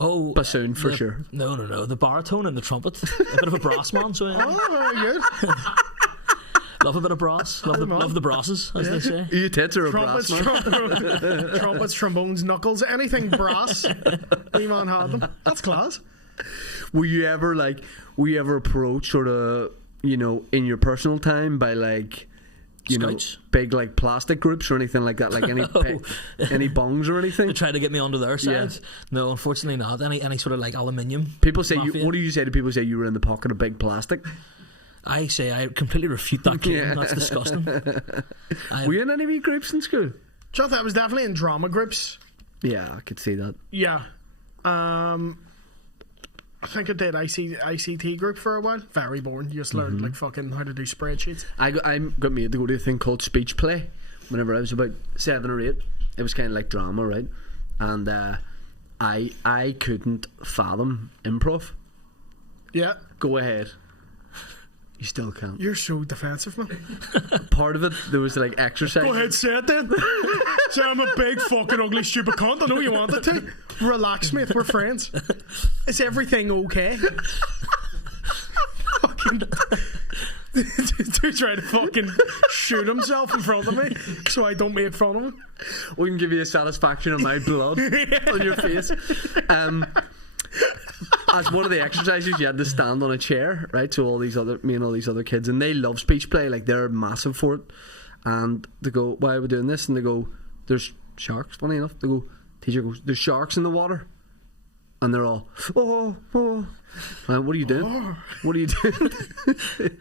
Oh, Bassoon for sure. No, the baritone and the trumpet. A bit of a brass man, so yeah. Oh, very good. Love a bit of brass. Love the brasses, as they say. You tits are a brass Trumpets, man. trumpets, trombones, knuckles, anything brass. We man had them. That's class. Were you ever approached sort of, you know, in your personal time by like, you Scouts? know, big like plastic groups or anything like that, like any any bongs or anything? To try to get me onto their side. Yeah. No, unfortunately not. Any sort of like aluminium. People say mafia. what do you say to people who say you were in the pocket of big plastic? I say I completely refute that claim. Yeah. That's disgusting. Were you in any wee groups in school? Just I was definitely in drama groups. Yeah, I could see that. Yeah. I think I did ICT group for a while. Very boring. You just learned like fucking how to do spreadsheets. I got made to go to a thing called speech play whenever I was about 7 or 8. It was kind of like drama, right? And I couldn't fathom improv. Yeah. Go ahead. You still can't. You're so defensive, man. Part of it, there was like exercise. Go ahead, say it then. Say I'm a big fucking ugly stupid cunt. I know you wanted to. Relax, mate. We're friends. Is everything okay? Fucking dude's trying to fucking shoot himself in front of me so I don't make fun of him. We can give you a satisfaction of my blood on your face. As one of the exercises, you had to stand on a chair, right? So me and all these other kids, and they love speech play, like they're massive for it. And they go, "Why are we doing this?" And they go, "There's sharks." Funny enough, they go, teacher goes, "There's sharks in the water," and they're all, "Oh, oh." What are you doing? Oh. What are you doing?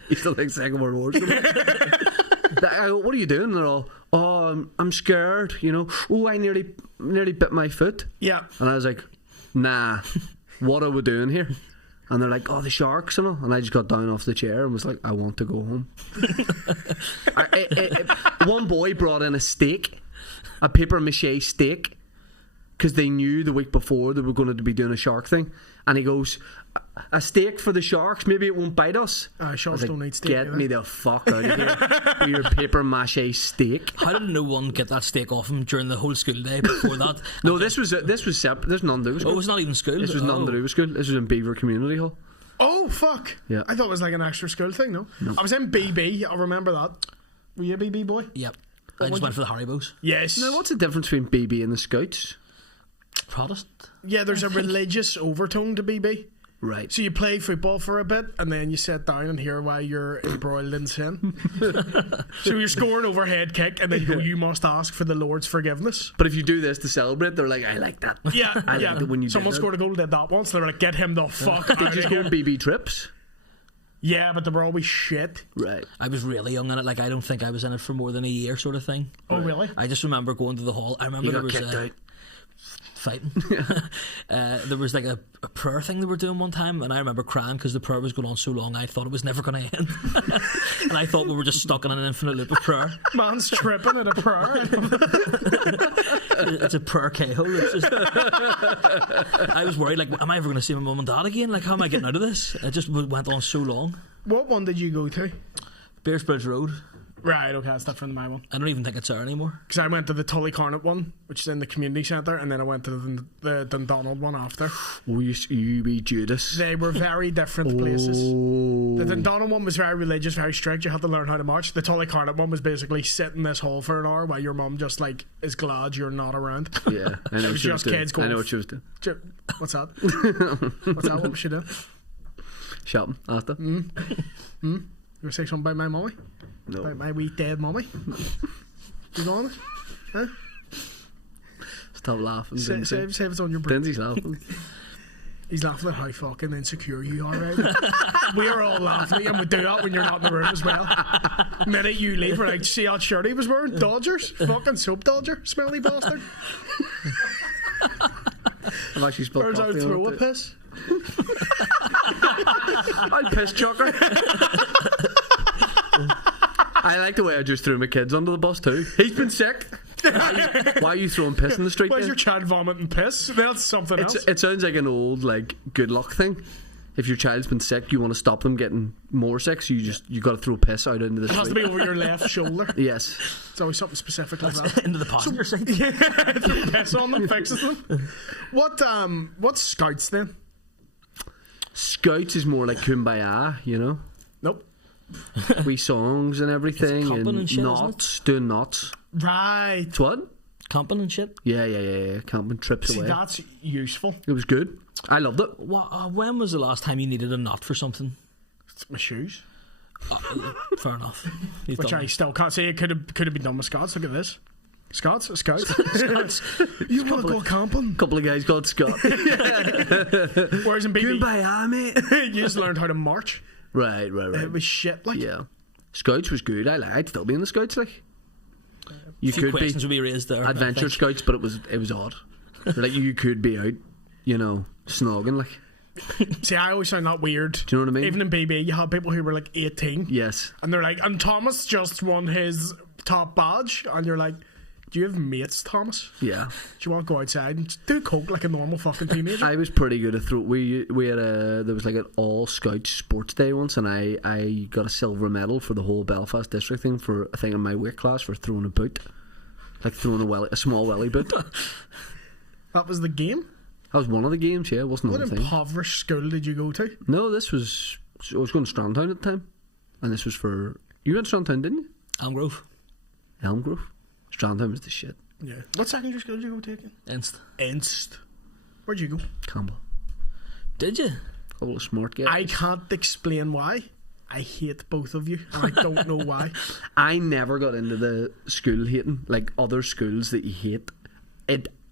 You still think Second World War? I go, "What are you doing?" And they're all, "Oh, I'm scared." You know, "Oh, I nearly bit my foot." Yeah. And I was like, "Nah, what are we doing here?" And they're like, "Oh, the sharks and all." And I just got down off the chair and was like, "I want to go home." One boy brought in a steak, a paper mache steak, because they knew the week before they were going to be doing a shark thing. And he goes, "A steak for the sharks, maybe it won't bite us." Sharks like, don't need steak. "Get me the fuck out of here with your paper mache steak." How did no one get that steak off him during the whole school day before that? No, this was separate. There's nothing to do with Oh, school. it was not even school. This was nothing to do with school. This was in Beaver Community Hall. Oh, fuck. Yeah. I thought it was like an extra school thing, no? I was in BB. I remember that. Were you a BB boy? Yep. I just went for the Haribos. Yes. Now, what's the difference between BB and the Scouts? Protestant. Yeah, there's a religious overtone to BB. Right. So you play football for a bit, and then you sit down and hear why you're embroiled in sin. So you're scoring overhead kick, and then you go, "You must ask for the Lord's forgiveness." But if you do this to celebrate, they're like, "I like that." Yeah, I yeah. liked it when you Someone did scored a goal, did that once. They were like, "Get him the fuck out Did you of go here." on BB trips? Yeah, but they were always shit. Right. I was really young in it. Like, I don't think I was in it for more than a year, sort of thing. Oh, really? I just remember going to the hall. I remember You there got was kicked out. fighting. There was like a prayer thing they were doing one time, and I remember crying because the prayer was going on so long. I thought it was never going to end, and I thought we were just stuck in an infinite loop of prayer. Man's tripping at a prayer. It's a prayer K-hole. I was worried, like, am I ever going to see my mum and dad again? Like, how am I getting out of this? It just went on so long. What one did you go to? Bearsbridge Road. Right, okay, that's different than my one. I don't even think it's there anymore. Because I went to the Tullycarnet one, which is in the community centre, and then I went to the Dundonald one after. Oh, you be Judas. They were very different places. Oh. The Dundonald one was very religious, very strict. You had to learn how to march. The Tullycarnet one was basically sit in this hall for an hour while your mum just like is glad you're not around. Yeah, I know It was what she was just doing. kids going, I know what she was doing. What's that? What's that? What was she doing? Shopping after. You want to say something about my mummy? No. About my wee dead mummy? You going? Huh? Stop laughing. Say Dinsy. if it's on your brain. Dinsy's laughing. He's laughing at how fucking insecure you are, right? We're all laughing, and we do that when you're not in the room as well. Minute you leave, we're like, see that shirt he was wearing? Dodgers? Fucking soap Dodger, smelly bastard. I've actually spilled Turns out coffee throw on a it. piss. I'd piss chucker. I like the way I just threw my kids under the bus too. He's been sick. Why are you throwing piss in the street? Why is then? your child vomiting piss? That's something else. It sounds like an old like good luck thing. If your child's been sick, you want to stop them getting more sick, so you got to throw piss out into the It has to street. be over your left shoulder. Yes. It's always something specific like that. Into the passenger seat. Yeah, throw piss on them, fixes them. What's Scouts then? Scouts is more like Kumbaya, you know. Nope. Wee songs and everything, It's camping and and shit, isn't knots, doing knots. Right. It's what? Camping and shit. Yeah. Camping trips See, away. that's useful. It was good. I loved it. When was the last time you needed a knot for something? It's my shoes. Fair enough. You've Which done I still can't say. It could have been done with Scots. Look at this. Scouts? Scouts? Scots. You want to go camping? Couple of guys called Scott. Whereas in BB, Kumbaya, mate. you just learned how to march. Right. It was shit. Like, Yeah. Scouts was good. I'd still be in the Scouts, like. You a few could be questions would be raised there. I adventure think. Scouts, but it was odd. Like you could be out, you know, snogging, like. see, I always found that weird. Do you know what I mean? Even in BB, you had people who were like 18, Yes. and they're like, and Thomas just won his top badge, and you're like, do you have mates, Thomas? Yeah. Do you want to go outside and do coke like a normal fucking teenager? I was pretty good at throw. We had there was like an all Scout sports day once, and I got a silver medal for the whole Belfast district thing for I think in my weight class for throwing a boot, like throwing a small welly boot. That was the game. That was one of the games. Yeah, it wasn't What the whole thing. impoverished school did you go to? No, I was going to Strandtown at the time, and this was for you went to Strandtown, didn't you? Elmgrove. Elmgrove. Strandtown was the shit. Yeah. What secondary school did you go to again? Inst. Where'd you go? Campbell. Did you? Couple of smart guys. I can't explain why. I hate both of you, and I don't know why. I never got into the school hating, like other schools that you hate.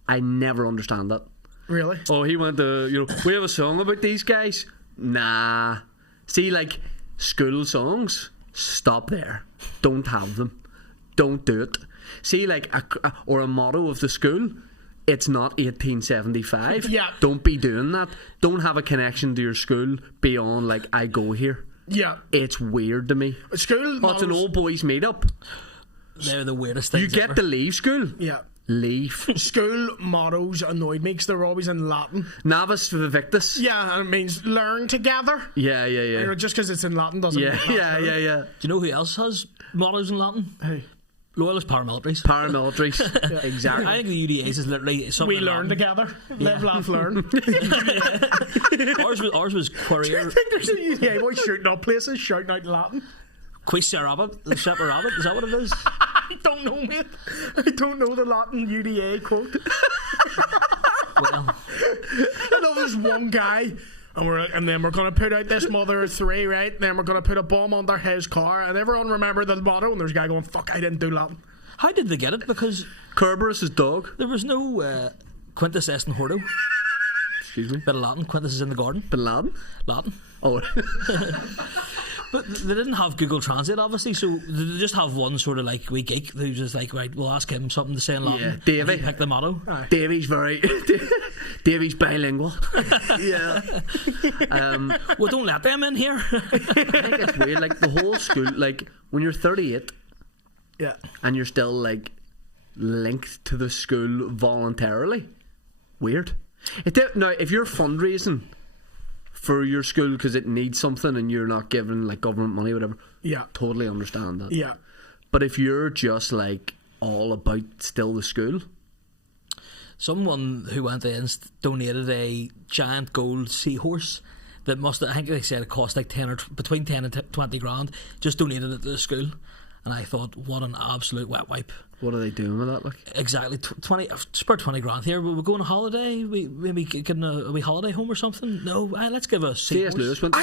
I never understand that. Really? Oh, he went to, we have a song about these guys. Nah. See, like, school songs, stop there. Don't have them. Don't do it. See, like, or a motto of the school, it's not 1875. Yeah. Don't be doing that. Don't have a connection to your school beyond, like, I go here. Yeah. It's weird to me. School. Oh, it's an mottos- old boys meet-up. They're the weirdest things You get ever. to leave school. Yeah. Leave. School mottos annoyed me because they're always in Latin. Navis Vivictus. Yeah, and it means learn together. Yeah. You know, just because it's in Latin doesn't Yeah, mean that's yeah. true. Do you know who else has mottos in Latin? Hey, Loyalist paramilitaries. Paramilitaries. Exactly. I think the UDA's is literally something. we in learn Latin. together. Live, laugh, learn. Ours was I Courier. think there's a UDA boy shooting up places, shouting out Latin. Qui serabat, the Shepherd Rabbit. Is that what it is? I don't know, mate. I don't know the Latin UDA quote. Well, I know there's one guy, and then we're gonna put out this mother of three, right? Then we're gonna put a bomb under his car, and everyone remember the motto. And there's a guy going, "Fuck, I didn't do Latin." how did they get it? Because Kerberos' dog. there was no Quintus est in Hordo. Excuse me. Bit of Latin. Quintus is in the garden. Bin Laden? Latin. Oh. But they didn't have Google Translate, obviously, so they just have one sort of like wee geek who's just like, right, we'll ask him something to say in Latin. Yeah, and Davey. he picked the motto. Davey's Davey's bilingual. Yeah. Well, don't let them in here. I think it's weird. Like the whole school, like when you're 38 Yeah. and you're still like linked to the school voluntarily. Weird. Now, if you're fundraising for your school because it needs something and you're not giving like government money or whatever, Yeah. totally understand that. Yeah. But if you're just like all about still the school, Someone who went to Inst donated a giant gold seahorse that must, I think they said it cost like between 10 and 20 grand. Just donated it to the school, and I thought, what an absolute wet wipe. what are they doing with that? Like, Exactly, 20. Spare 20 grand here. We'll go on a holiday. We maybe getting a wee holiday home or something. No, let's give a C.S. seahorse. Lewis went.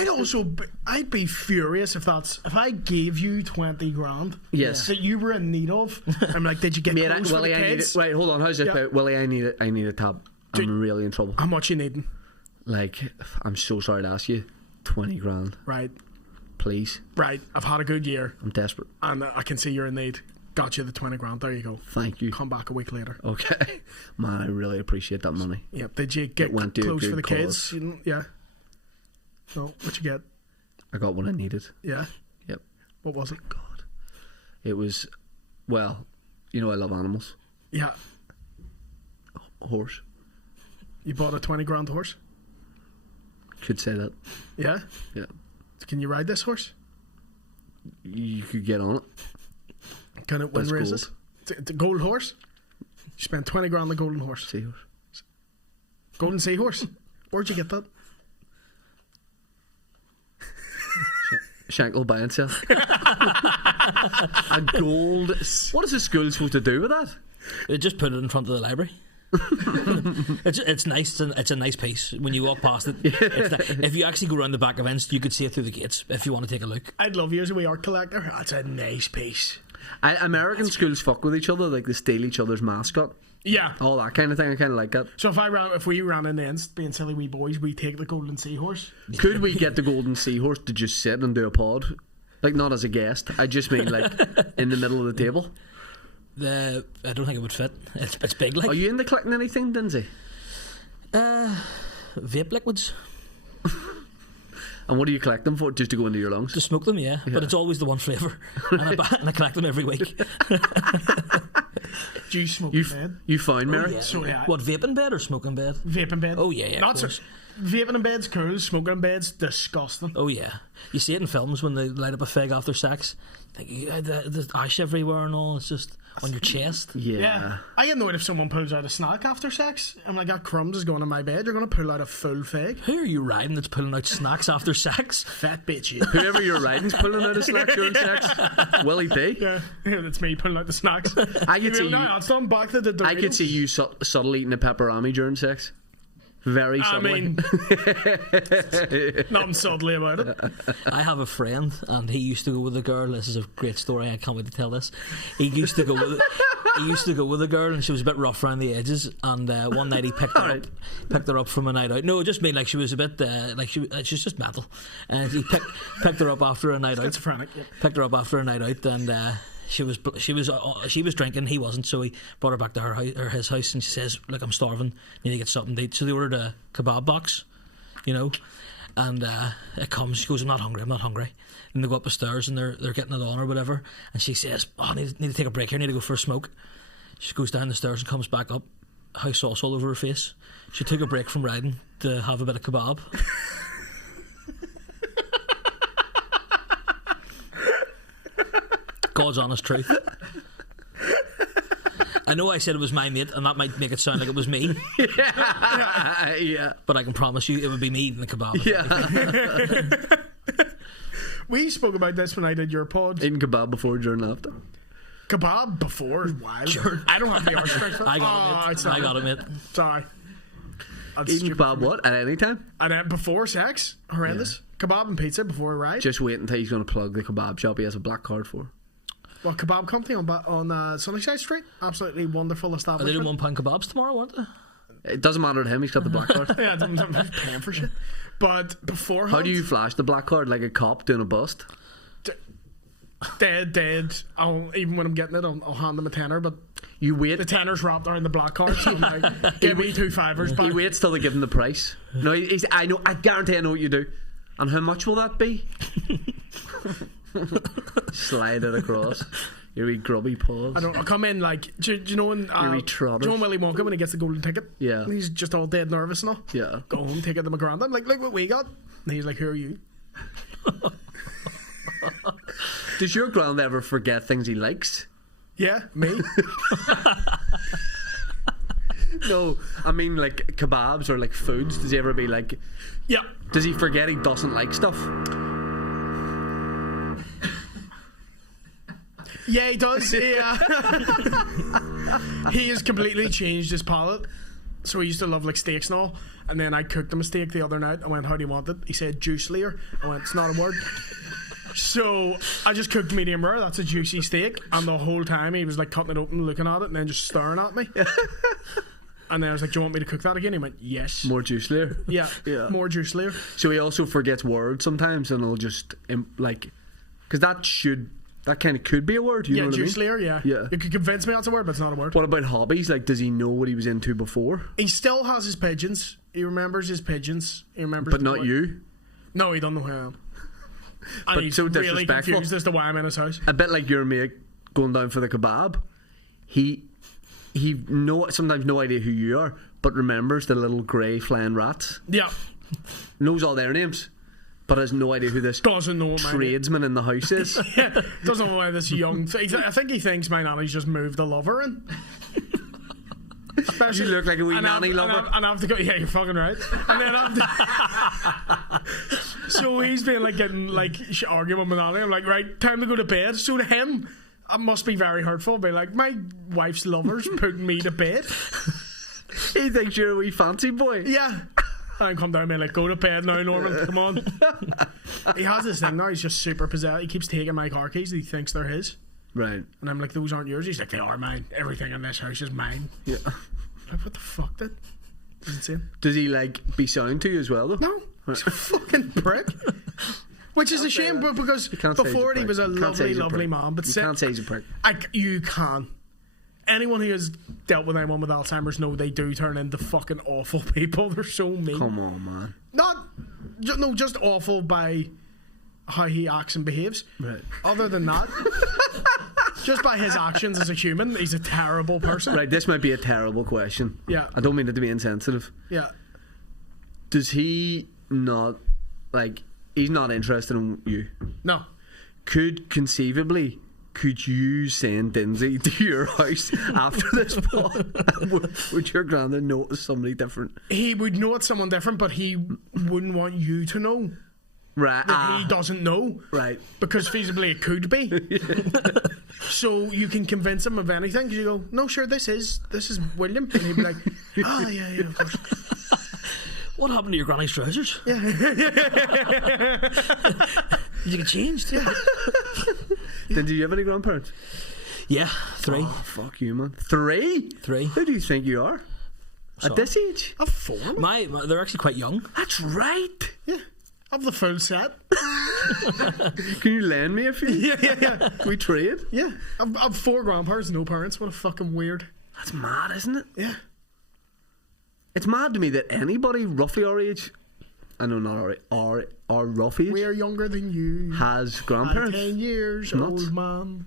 I'd be furious if I gave you 20 grand. Yes. That you were in need of. I'm like, did you get Mate, clothes for Willie, the I need kids? it. Right, hold on. How's this Yeah. about Willie? I need a tab. I'm Dude. really in trouble. How much you needing? Like, I'm so sorry to ask you, 20 grand, Right. please. Right. I've had a good year, I'm desperate. and I can see you're in need. Got you the 20 grand. There you go. Thank you. Come back a week later. Okay. Man, I really appreciate that money. Yep. Did you get It went to a clothes for good the kids? cause. You didn't, yeah. No. What'd you get? I got what I needed. Yeah. Yep. What was it? God. It was, well, you know I love animals. Yeah. Horse. You bought a 20 grand horse? Could say that. Yeah. Yeah. Can you ride this horse? You could get on it. Can it win That's races? It's a gold horse? You spent 20 grand on the golden horse. Seahorse. Golden seahorse? Where'd you get that? Shank by himself. A gold. What is the school supposed to do with that? They just put it in front of the library. It's nice. It's a nice piece. When you walk past it, if you actually go around the back events, you could see it through the gates. If you want to take a look, I'd love you as a wee art collector. That's a nice piece. American schools fuck with each other, like they steal each other's mascot, Yeah. all that kind of thing. I kind of like that. So if we ran in the ends, being silly wee boys, we take the golden seahorse. Could we get the golden seahorse to just sit and do a pod, like not as a guest? I just mean like in the middle of the table. I don't think it would fit. It's big, like Are you into collecting anything, Dinsy? vape liquids. And what do you collect them for? Just to go into your lungs? To smoke them, yeah. But it's always the one flavour, and I collect them every week. Do you smoke in bed? You found Mary? Yeah. So, yeah. What, vape in bed or smoke in bed? Vape in bed? Oh, yeah, Not of so. course. Vaping in bed's cool. Smoking in bed's disgusting. Oh yeah, you see it in films when they light up a fag after sex. Like the ash everywhere and all. It's just on your chest. Yeah. I get annoyed if someone pulls out a snack after sex. I'm like, that crumbs is going in my bed. You're going to pull out a full fag. Who are you riding that's pulling out snacks after sex? Fat bitch. You. Whoever you're riding's pulling out a snack during sex. Willy T. Yeah, that's me pulling out the snacks. I could see you. No, it's done back to the Doritos. I could see you subtle eating a pepperami during sex. Very I subtly. mean, nothing subtly about it. I have a friend, and he used to go with a girl. This is a great story. I can't wait to tell this. He used to go with a girl, and she was a bit rough around the edges. And one night he picked her up from a night out. No, it just meant like she was a bit she's just mental. And he picked her up after a night out. Schizophrenic. Yep. Picked her up after a night out, and she was drinking. He wasn't, so he brought her back to his house, and she says, "Look, I'm starving. Need to get something to eat." So they ordered a kebab box, and it comes. She goes, "I'm not hungry. And they go up the stairs, and they're getting it on or whatever. And she says, "Oh, I need to take a break here. I need to go for a smoke." She goes down the stairs and comes back up, house sauce all over her face. She took a break from riding to have a bit of kebab. God's honest truth. I know I said it was my mate, and that might make it sound like it was me. Yeah. But I can promise you it would be me eating the kebab. Yeah. We spoke about this when I did your pod. Eating kebab before, during, and after. Kebab before is wild. Sure. I don't have the arse strength for that. I got it. I got it, mate. Sorry. That's Eating stupid. kebab what? At any time? And then before sex, horrendous. Kebab and pizza before a ride. Just wait until he's going to plug the kebab shop he has a black card for. Well, kebab company on Sunnyside Street, absolutely wonderful Are they doing establishment. £1 kebabs tomorrow, aren't they? It doesn't matter to him, he's got the black card. Yeah, I'm paying for shit. But beforehand, How do you flash the black card? Like a cop doing a bust? dead? Even when I'm getting it, I'll hand them a tenner. But You wait. the tenner's wrapped around the black card, so I'm like, give me 2 fivers back. He waits till they give him the price. No, I know. I guarantee I know what you do. And how much will that be? Slide it across. Your wee grubby paws. I'll come in like, do you know when wee trotters. do you know when Willy Wonka when he gets the golden ticket? Yeah. And he's just all dead nervous and all. Yeah. Go home, take it to my granddad. I'm like, look what we got. And he's like, who are you? Does your grand ever forget things he likes? Yeah, me. No, I mean like kebabs or like foods. Does he ever be like? Yeah. Does he forget he doesn't like stuff? Yeah, he does. Yeah. He has completely changed his palate. So he used to love like steaks and all. And then I cooked him a steak the other night. I went, how do you want it? He said, juice layer. I went, it's not a word. So I just cooked medium rare. That's a juicy steak. And the whole time he was like cutting it open, looking at it, and then just staring at me. And then I was like, do you want me to cook that again? He went, yes. More juice layer. Yeah, Yeah. more juice layer. So he also forgets words sometimes, and he'll just like, because that kind of could be a word. You know what I mean? Juice layer, yeah. Yeah. You could convince me that's a word, but it's not a word. What about hobbies? Like, does he know what he was into before? He still has his pigeons. He remembers his pigeons. He remembers. But not you. No, he doesn't know who I am. And But he's so really disrespectful. confused as to why I'm in his house. A bit like your mate going down for the kebab. He sometimes no idea who you are, but remembers the little grey flying rats. Yeah. Knows all their names, but has no idea who this Doesn't know what my name. tradesman in the house is. Yeah, doesn't know why this young. I think he thinks my nanny's just moved the lover in. You look like a wee nanny lover. And I have to go. Yeah, you're fucking right. And then I have to, so he's been like getting like arguing with my nanny. I'm like, right, time to go to bed. So to him, it must be very hurtful. Being like, my wife's lover's putting me to bed. He thinks you're a wee fancy boy. Yeah. And come down and like, go to bed now, Norman. Come on. He has this thing now. He's just super possessed. He keeps taking my car keys. He thinks they're his. Right. And I'm like, those aren't yours. He's like, they are mine. Everything in this house is mine. Yeah. I'm like, what the fuck, dude? It's insane. Does he like be sound to you as well though? No. He's a fucking prick. Which is a shame, but because can't say he's a before he prick. was a You can't say lovely, he's a lovely prick. man. But You can't say he's a prick. you can. Anyone who has dealt with anyone with Alzheimer's know they do turn into fucking awful people. They're so mean. Come on, man. Just awful by how he acts and behaves. Right. Other than that, just by his actions as a human, he's a terrible person. Right, this might be a terrible question. Yeah. I don't mean it to be insensitive. Yeah. Does he not, like, he's not interested in you? No. Could you send Dinsy to your house after this pod? Would your granddad notice somebody different? He would know it's someone different, but he wouldn't want you to know Right. that he doesn't know. Right. Because feasibly it could be. So you can convince him of anything. 'Cause you go, no, sure, this is William. And he'd be like, yeah, of course. What happened to your granny's trousers? Yeah. You get changed? Yeah. Did you have any grandparents? Yeah, 3. Oh, fuck you, man. 3? 3. Who do you think you are? So, At this age? A 4? they're actually quite young. That's right. Yeah. Of the full set. Can you lend me a few? Yeah. Can we trade? Yeah. I've 4 grandparents, no parents. What a fucking weird. That's mad, isn't it? Yeah. It's mad to me that anybody roughly our age, I know not our rough age, We are younger than you. has By grandparents. 10 years, Nuts. old man.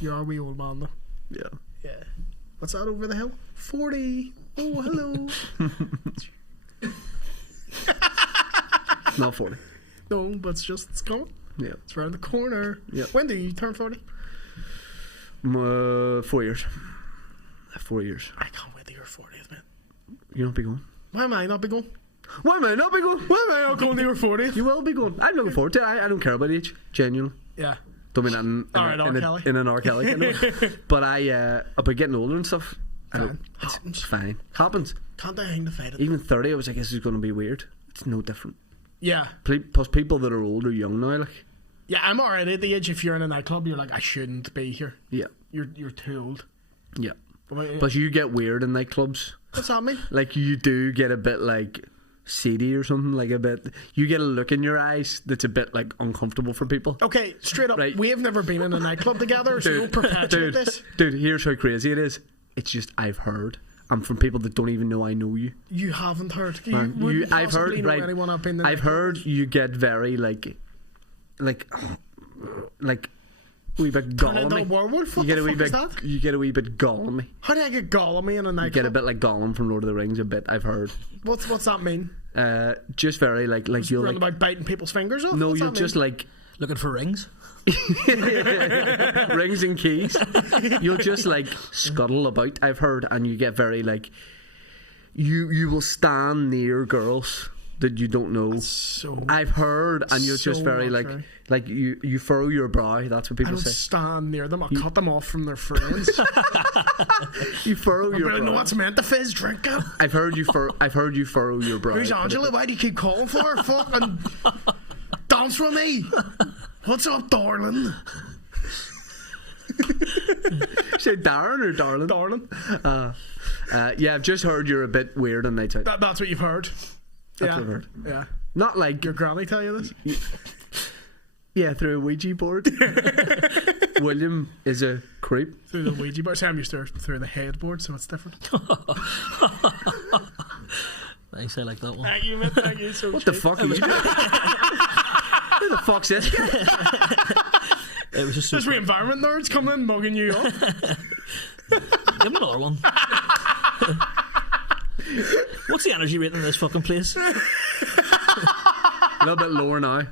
You are a wee old man, though. Yeah. Yeah. What's that over the hill? 40. Oh, hello. Not 40. No, but it's coming. Yeah. It's around the corner. Yeah. When do you turn 40? 4 years. 4 years. I can't wait to your 40th, man. You not be going? Why am I not be going? Why am I not be going? Why am I not going to your 40th? You will be going. I'm looking forward to it. I don't care about age. Genuinely. Yeah. Don't mean that in an R. Kelly kind of way. But about getting older and stuff. It's fine. Happens. Can't I hang the fight? Even 30, I was like, this is going to be weird. It's no different. Yeah. Plus, people that are old are young now. Like, Yeah, I'm already at the age if you're in a nightclub, you're like, I shouldn't be here. yeah, You're too old. yeah. What about you? But you get weird in nightclubs. What's that mean? Like, you do get a bit like seedy or something. Like a bit. You get a look in your eyes that's a bit like uncomfortable for people. Okay, straight up, Right. we have never been in a nightclub together, so don't perpetuate this. Dude, here's how crazy it is. It's just I've heard. I'm from people that don't even know I know you. You haven't heard. Man, wouldn't I've heard. possibly know Right, anyone up in the I've heard you get very like a wee bit Turn into a Gollum. werewolf? You What get the a wee fuck bit. is that? You get a wee bit Gollum. How do I get Gollum in a nightclub? You get a bit like Gollum from Lord of the Rings. A bit. I've heard. What's that mean? Just very like you'll Running like. about biting people's fingers off? No, What's you'll that just mean? like Looking for rings. rings and keys. You'll just like scuttle about. I've heard, and you get very like. You will stand near girls that you don't know. So I've heard, and you're So just very not like true. like you furrow your brow. That's what I people don't say. stand near them. I'll cut them off from their friends. You furrow your But I know brow. what's meant to fizz. Drink it. I've heard you furrow your brow. Who's Angela? Why do you keep calling for her? Fucking dance with me. What's up, darling? Say Darren or darling? Darling. Yeah, I've just heard you're a bit weird on nights out. That's what you've heard. That's what I've heard. Yeah. Not like Your granny tell you this? yeah, through a Ouija board. William is a creep. Through the Ouija board. Sam used to through the headboard, so it's different. Nice, I like that one. Thank you, man. Thank you. So What the fuck are you doing? Who the fuck's this guy? It was just so There's re-environment nerds coming in mugging you up. Give him another one. What's the energy rating in this fucking place? A little bit lower now.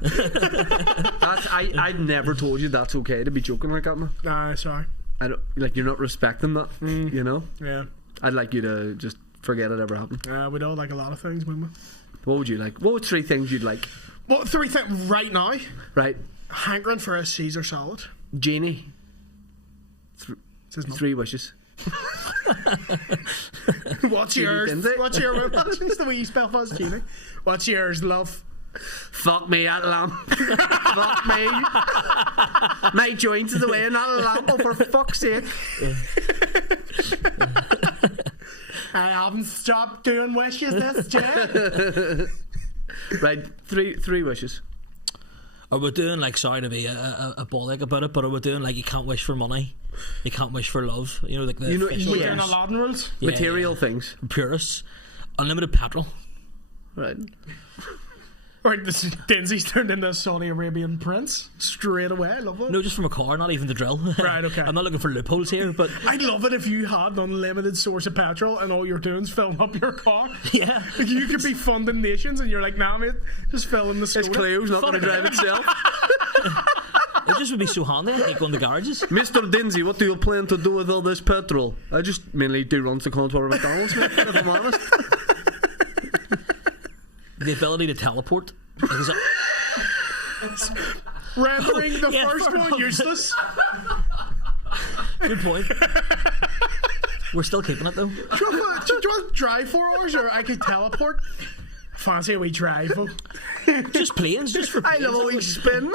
I'd never told you that's okay to be joking like that, man. Nah, sorry. I don't, like, you're not respecting that, you know? Yeah. I'd like you to just forget it ever happened. We'd all like a lot of things, wouldn't we? What would you like? What would 3 things you'd like? What 3 things right now? Right. Hankering for a Caesar salad. Genie. Says no. 3 wishes. What's yours? Dinsy. What's yours? That's the way you spell fast, Genie. What's yours, love? Fuck me, that lamp. Fuck me. My joints is away in that lamp, oh, for fuck's sake. I haven't stopped doing wishes this day. Right, 3 wishes. Are we doing like, sorry to be a bollock about it, but are we doing like you can't wish for money, you can't wish for love? You know, like the official We're doing ones? Aladdin rules. Yeah, Material things. purists, unlimited petrol. Right. Right, this Dinsy's turned into a Saudi Arabian prince straight away. I love it. No, just from a car, not even the drill. Right, okay. I'm not looking for loopholes here, but I'd love it if you had an unlimited source of petrol and all you're doing is filling up your car. yeah. Like, you could be funding nations and you're like, nah, mate, just fill in the soda. This Clio's not going to drive itself. It just would be so handy. I hate going to garages. Mr. Dinsy, what do you plan to do with all this petrol? I just mainly do runs to Contour McDonald's, mate, if I'm honest. The ability to teleport. Because Rendering the Yeah, first fair one enough. useless. good point. We're still keeping it though. Do you want to drive 4 hours or I could teleport? Fancy a wee drive. Just planes, just for I planes. love a wee spin.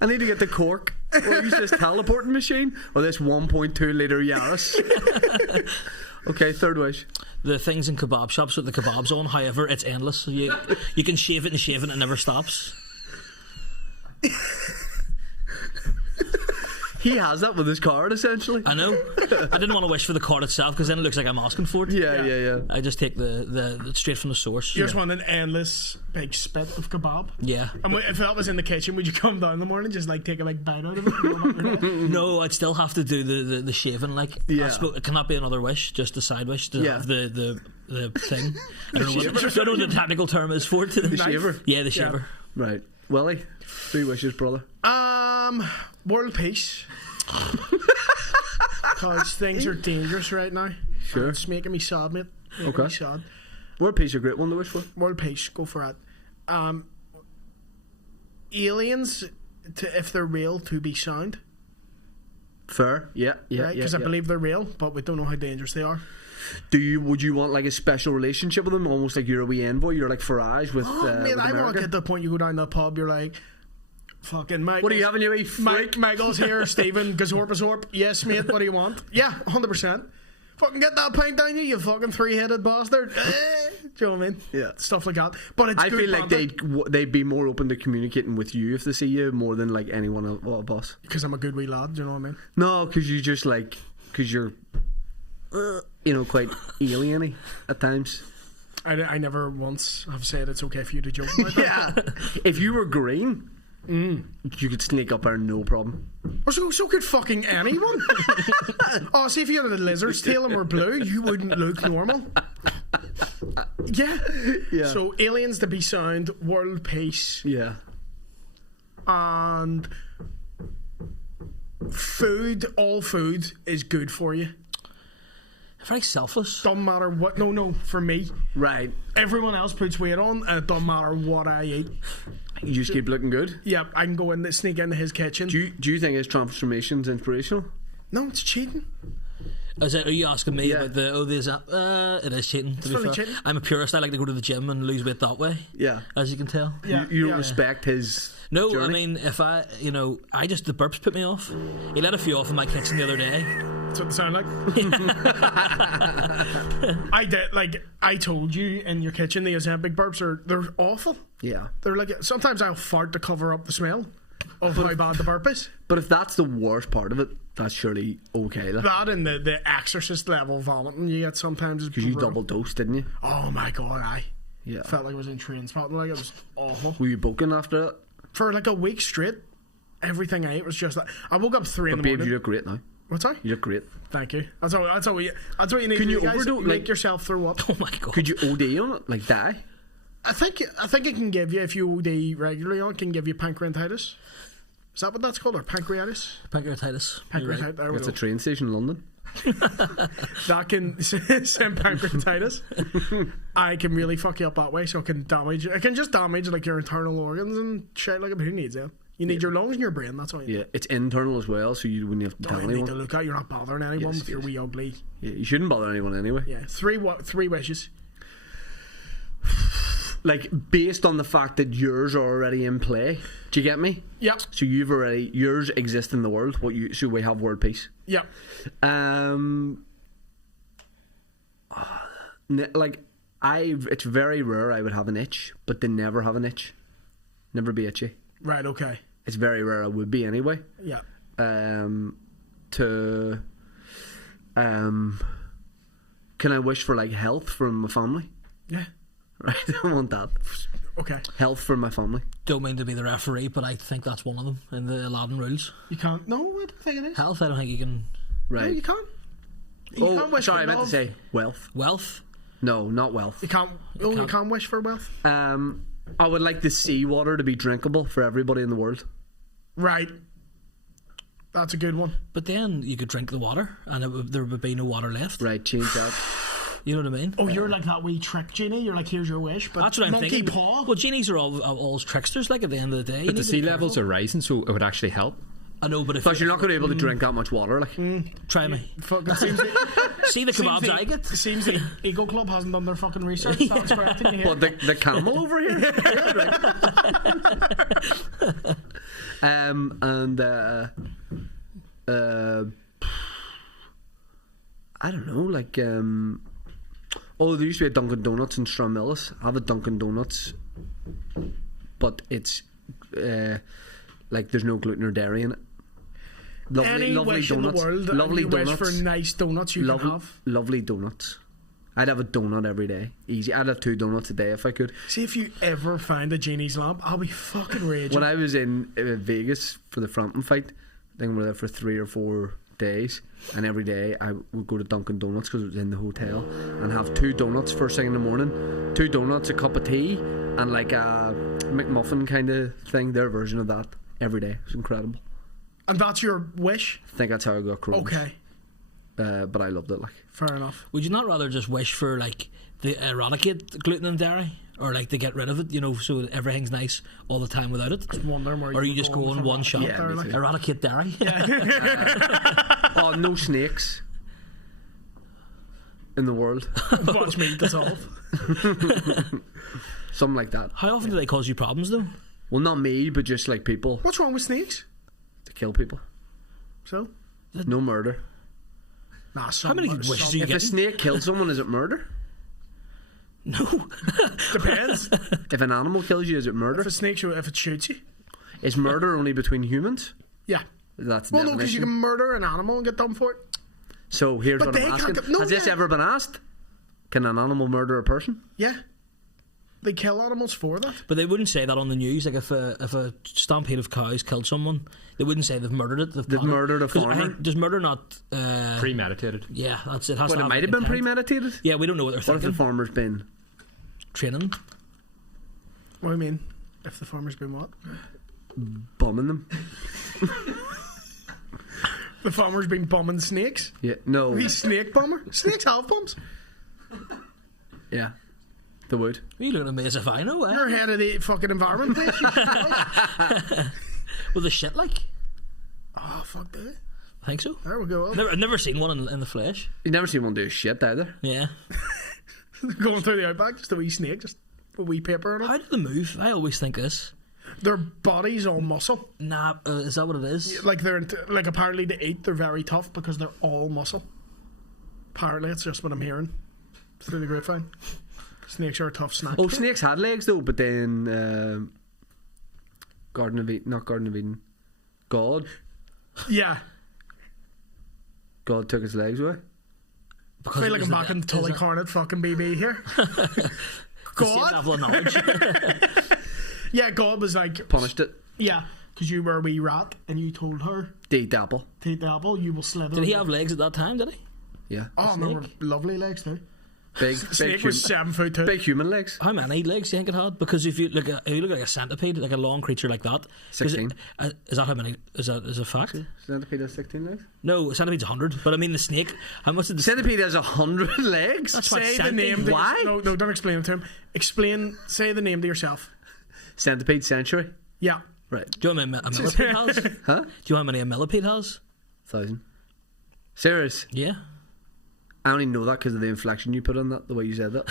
I need to get the cork. Or use this teleporting machine or this 1.2 litre Yaris. Okay, 3rd wish. The things in kebab shops with the kebabs on, however, it's endless. You can shave it and shave it and it never stops. He has that with his card, essentially. I know. I didn't want to wish for the card itself because then it looks like I'm asking for it. Yeah. I just take the straight from the source. You just want an endless big spit of kebab. Yeah. And if that was in the kitchen, would you come down in the morning just like take a big bite out of it? No, I'd still have to do the shaving. Like, Yeah. it cannot be another wish, just a side wish to Yeah. have the thing. I don't know what the technical term is for it. The shaver. Yeah, the shaver. Right. Willie, 3 wishes, brother. World peace. Because things are dangerous right now. Sure. It's making me sad, mate. Making Okay. me sad. World peace, a great one to wish for. World peace, go for it. Aliens, if they're real, to be sound. Fair. Yeah. Right? Because I believe they're real, but we don't know how dangerous they are. Would you want like a special relationship with them, almost like you're a wee envoy? You're like Farage with. Oh, mate, with I want America? to get to the point you go down the pub, you're like, fucking Mike. What are you having, you wee freak? Michael's here, Stephen, Gazorp. Yes, mate, what do you want? Yeah, 100%. Fucking get that pint down you fucking 3-headed bastard. Do you know what I mean? Yeah. Stuff like that. But it's I good feel like banter. they'd be more open to communicating with you if they see you more than like anyone of us. Because I'm a good wee lad, do you know what I mean? No, because you just like you're quite alien-y at times. I never once have said it's okay for you to joke about that. Yeah. If you were green, you could sneak up there no problem. Or so could fucking anyone. Oh, see if you had a lizard's tail and were blue, you wouldn't look normal. Yeah. Yeah. So aliens to be sound, world peace, Yeah. and food. All food is good for you. Very selfless. Doesn't matter what. No, for me. Right. Everyone else puts weight on, and it doesn't matter what I eat. You just keep looking good. Yeah, I can go in, sneak into his kitchen. Do you think his transformation's inspirational? No, it's cheating. Are you asking me Yeah. about it is cheating, to be really fair. cheating. I'm a purist. I like to go to the gym and lose weight that way, Yeah. as you can tell. Yeah, You don't yeah. respect his No, journey? I mean, if the burps put me off. He let a few off in my kitchen the other day. That's what they sound like. I did, like, I told you in your kitchen, the Ozempic burps they're awful. Yeah. They're like, sometimes I'll fart to cover up the smell of how bad the burp is. But if that's the worst part of it, that's surely okay. That and the exorcist level vomiting you get sometimes is Because you brutal. double dosed, didn't you? Oh my god, Yeah. felt like I was in train spotting, like it was awful. Were you boking after that? For like a week straight, everything I ate was just like, I woke up 3 in But the babe, morning. you look great now. What's that? You look great. Thank you. That's all you need Can to you do, guys. overdose, Make like- yourself throw up. Oh my god. Could you OD on it? Like die? I think it can give you, if you OD regularly on, it can give you pancreatitis. Is that what that's called? Or pancreatitis? Pancreatitis. You're right. Pancreatitis. There we It's go. a train station in London. That can send pancreatitis. I can really fuck you up that way, so it can just damage like your internal organs and shit. Like, who needs it? You need your lungs and your brain. That's all you need. Yeah, it's internal as well, so you wouldn't have to Don't tell even need to anyone. look at. You're not bothering anyone Yes, with your yes. wee ugly. Yeah, you shouldn't bother anyone anyway. Yeah, three wishes. Like, based on the fact that yours are already in play. Do you get me? Yep. So yours exist in the world. So we have world peace. Yep. Like, it's very rare I would have an itch, but they never have an itch. Never be itchy. Right. Okay. It's very rare I would be anyway. Yeah. Can I wish for like health from my family? Yeah. Right, I want that. Okay. Health for my family. Don't mean to be the referee, but I think that's one of them in the Aladdin rules. You can't. No, I don't think it is. Health, I don't think you can. No, Right. you can't. You can't wish sorry, for I meant to love. say wealth. Wealth. No, not wealth. You can't. Oh, you can't wish for wealth. I would like the seawater to be drinkable for everybody in the world. Right. That's a good one. But then you could drink the water, and there would be no water left. Right, change that. You know what I mean? Oh, you're like that wee trick genie. You're like, here's your wish, but That's what I'm monkey thinking. paw. Well, genies are all tricksters. Like at the end of the day, But the sea levels are rising, so it would actually help. I know, but if Because you're not going to be able to drink that much water. Like, try me, Fucking seems the, see the kebabs I get. seems the Eagle Club hasn't done their fucking research. That's correcting you here. what the camel over here? Yeah, right. I don't know. Like, there used to be a Dunkin' Donuts in Stranmillis. I have a Dunkin' Donuts, but it's like there's no gluten or dairy in it. Any wish in the world, lovely any wish donuts. for nice donuts you can have. Lovely donuts. I'd have a donut every day. Easy. I'd have 2 donuts a day if I could. See, if you ever find a genie's lamp, I'll be fucking raging. When I was in Vegas for the Frampton fight, I think we were there for 3 or 4 days, and every day I would go to Dunkin' Donuts because it was in the hotel and have 2 donuts first thing in the morning, 2 donuts, a cup of tea, and like a McMuffin kind of thing, their version of that, every day. It was incredible. And that's your wish? I think that's how I got Crohn's. Okay, But I loved it. Like, fair enough. Would you not rather just wish for like the eradicate gluten and dairy, or like to get rid of it? You know, so that everything's nice all the time without it. Wondering where Or you you just go in one shot. Yeah, there, me like. too. Eradicate dairy. oh, no snakes in the world. Watch me dissolve. Something like that. How often do they cause you problems though? Well, not me, but just like people What's wrong with snakes? to kill people. So, No murder. nah. How many wishes do you If a get? snake kills someone, is it murder? No. Depends. If an animal kills you, is it murder? If a snake, if it shoots you, Is murder only between humans? yeah. That's Well, the no, because you definition. can murder an animal and get done for it. So here's But what they I'm asking: can't- no, has this yeah. ever been asked? Can an animal murder a person? Yeah. They kill animals for that. But they wouldn't say that on the news. Like if a stampede of cows killed someone, they wouldn't say they've murdered it. They've planned it. murdered a 'Cause I farmer. think- does murder not? Premeditated. Yeah, that's it. Has But to it might have been intent. premeditated. Yeah, we don't know what they're What if the thinking. farmer's been Training. What do you mean? If the farmer's been what? bumming them? The farmer's been bombing snakes? Yeah, no. He's snake bomber? Snakes have bombs. Yeah, they would. You looking at me as if I know, You're eh? head of the fucking environment place. You shit. With the shit like. Oh, fuck that. I think so. There we go. I've never seen one in the flesh. You never seen one do shit either. Yeah. Going through the outback, just a wee snake, just a wee paper on it. How do they move? I always think this. Their body's all muscle. Nah, is that what it is? Like like apparently to eat they're very tough because they're all muscle. Apparently, it's just what I'm hearing through the grapevine. Snakes are a tough snack. Oh, snakes had legs though, but then Garden of Eden, not Garden of Eden. God Yeah. took his legs away. I feel like I'm back in Tully Cornet fucking BB here. God? level of knowledge. Yeah, God was like... Punished it. Yeah, because you were a wee rat and you told her To eat the apple. to eat the apple, you will slither. Did he have legs at that time, did he? Yeah. Oh, no, were lovely legs too. Big, Snake was 7 foot 2. big human legs. How many legs do you think it had? Because if you look at like a centipede, like a long creature like that, 16. Is that how many? Is a fact? Centipede has 16 legs. No, centipede's 100. But I mean the snake. How much did the Centipede has 100 legs. That's what Say the centipede- name. To Why? No, don't explain it to him. Say the name to yourself. Centipede century. Yeah. Right. Do you know how many a millipede has? Huh? Do you know how many a millipede has? 1,000. Serious? Yeah. I only know that because of the inflection you put on that, the way you said that.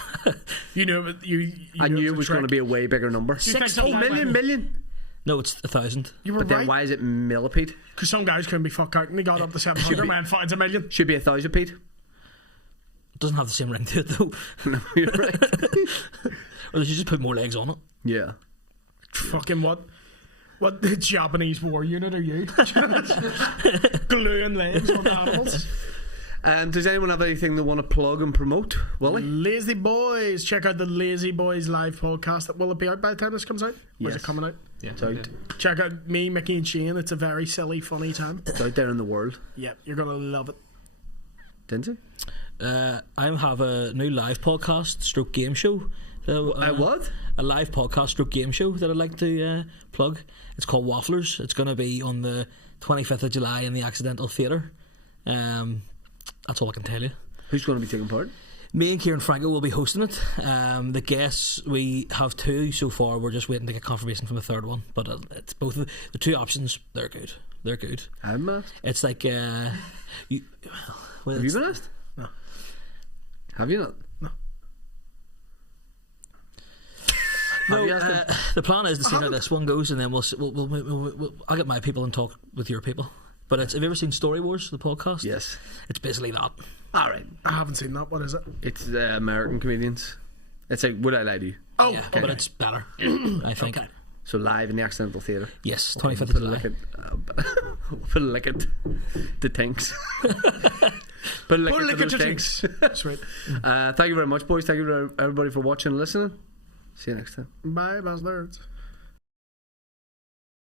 You know, you I knew knew it was going to be a way bigger number. Six- Oh, million. No, it's 1,000. You were But then right. why is it millipede? Because some guys couldn't be fucked out and they got up to 700 man, it's a million. Should be 1,000-pede. It doesn't have the same ring to it though. No, you're right. Or they should just put more legs on it. Yeah. Fucking what? What the Japanese war unit are you? Gluing legs on animals. Does anyone have anything they want to plug and promote? Willie? Lazy Boys. Check out the Lazy Boys live podcast. Will it be out by the time this comes out? Or is Yes. it coming out? Yeah. It's out. Check out me, Mickey and Shane. It's a very silly, funny time. It's out there in the world. Yep, you're going to love it. Dinsy? I have a new live podcast stroke game show. What? A live podcast stroke game show that I'd like to plug. It's called Wafflers. It's going to be on the 25th of July in the Accidental Theatre. That's all I can tell you. Who's going to be taking part? Me and Kieran Franco will be hosting it. The guests, we have 2 so far. We're just waiting to get confirmation from a third one. But it's both of the 2 options. They're good. They're good. I'm asked. It's like Have you been asked? No. Have you not? No, Have you asked them? the plan is to see how this one goes, and then I'll get my people and talk with your people. But have you ever seen Story Wars, the podcast? Yes. It's basically that. All right. I haven't seen that. What is it? It's American comedians. It's like Would I Lie to You? Oh, Yeah, okay. but it's better, I think. Okay. So live in the Accidental Theatre. Yes, 25th of Put a July. lick at, put a lick at the tinks. Put a lick Put a at lick those at your tinks. Sweet. Thank you very much, boys. Thank you everybody for watching and listening. See you next time. Bye, bastards.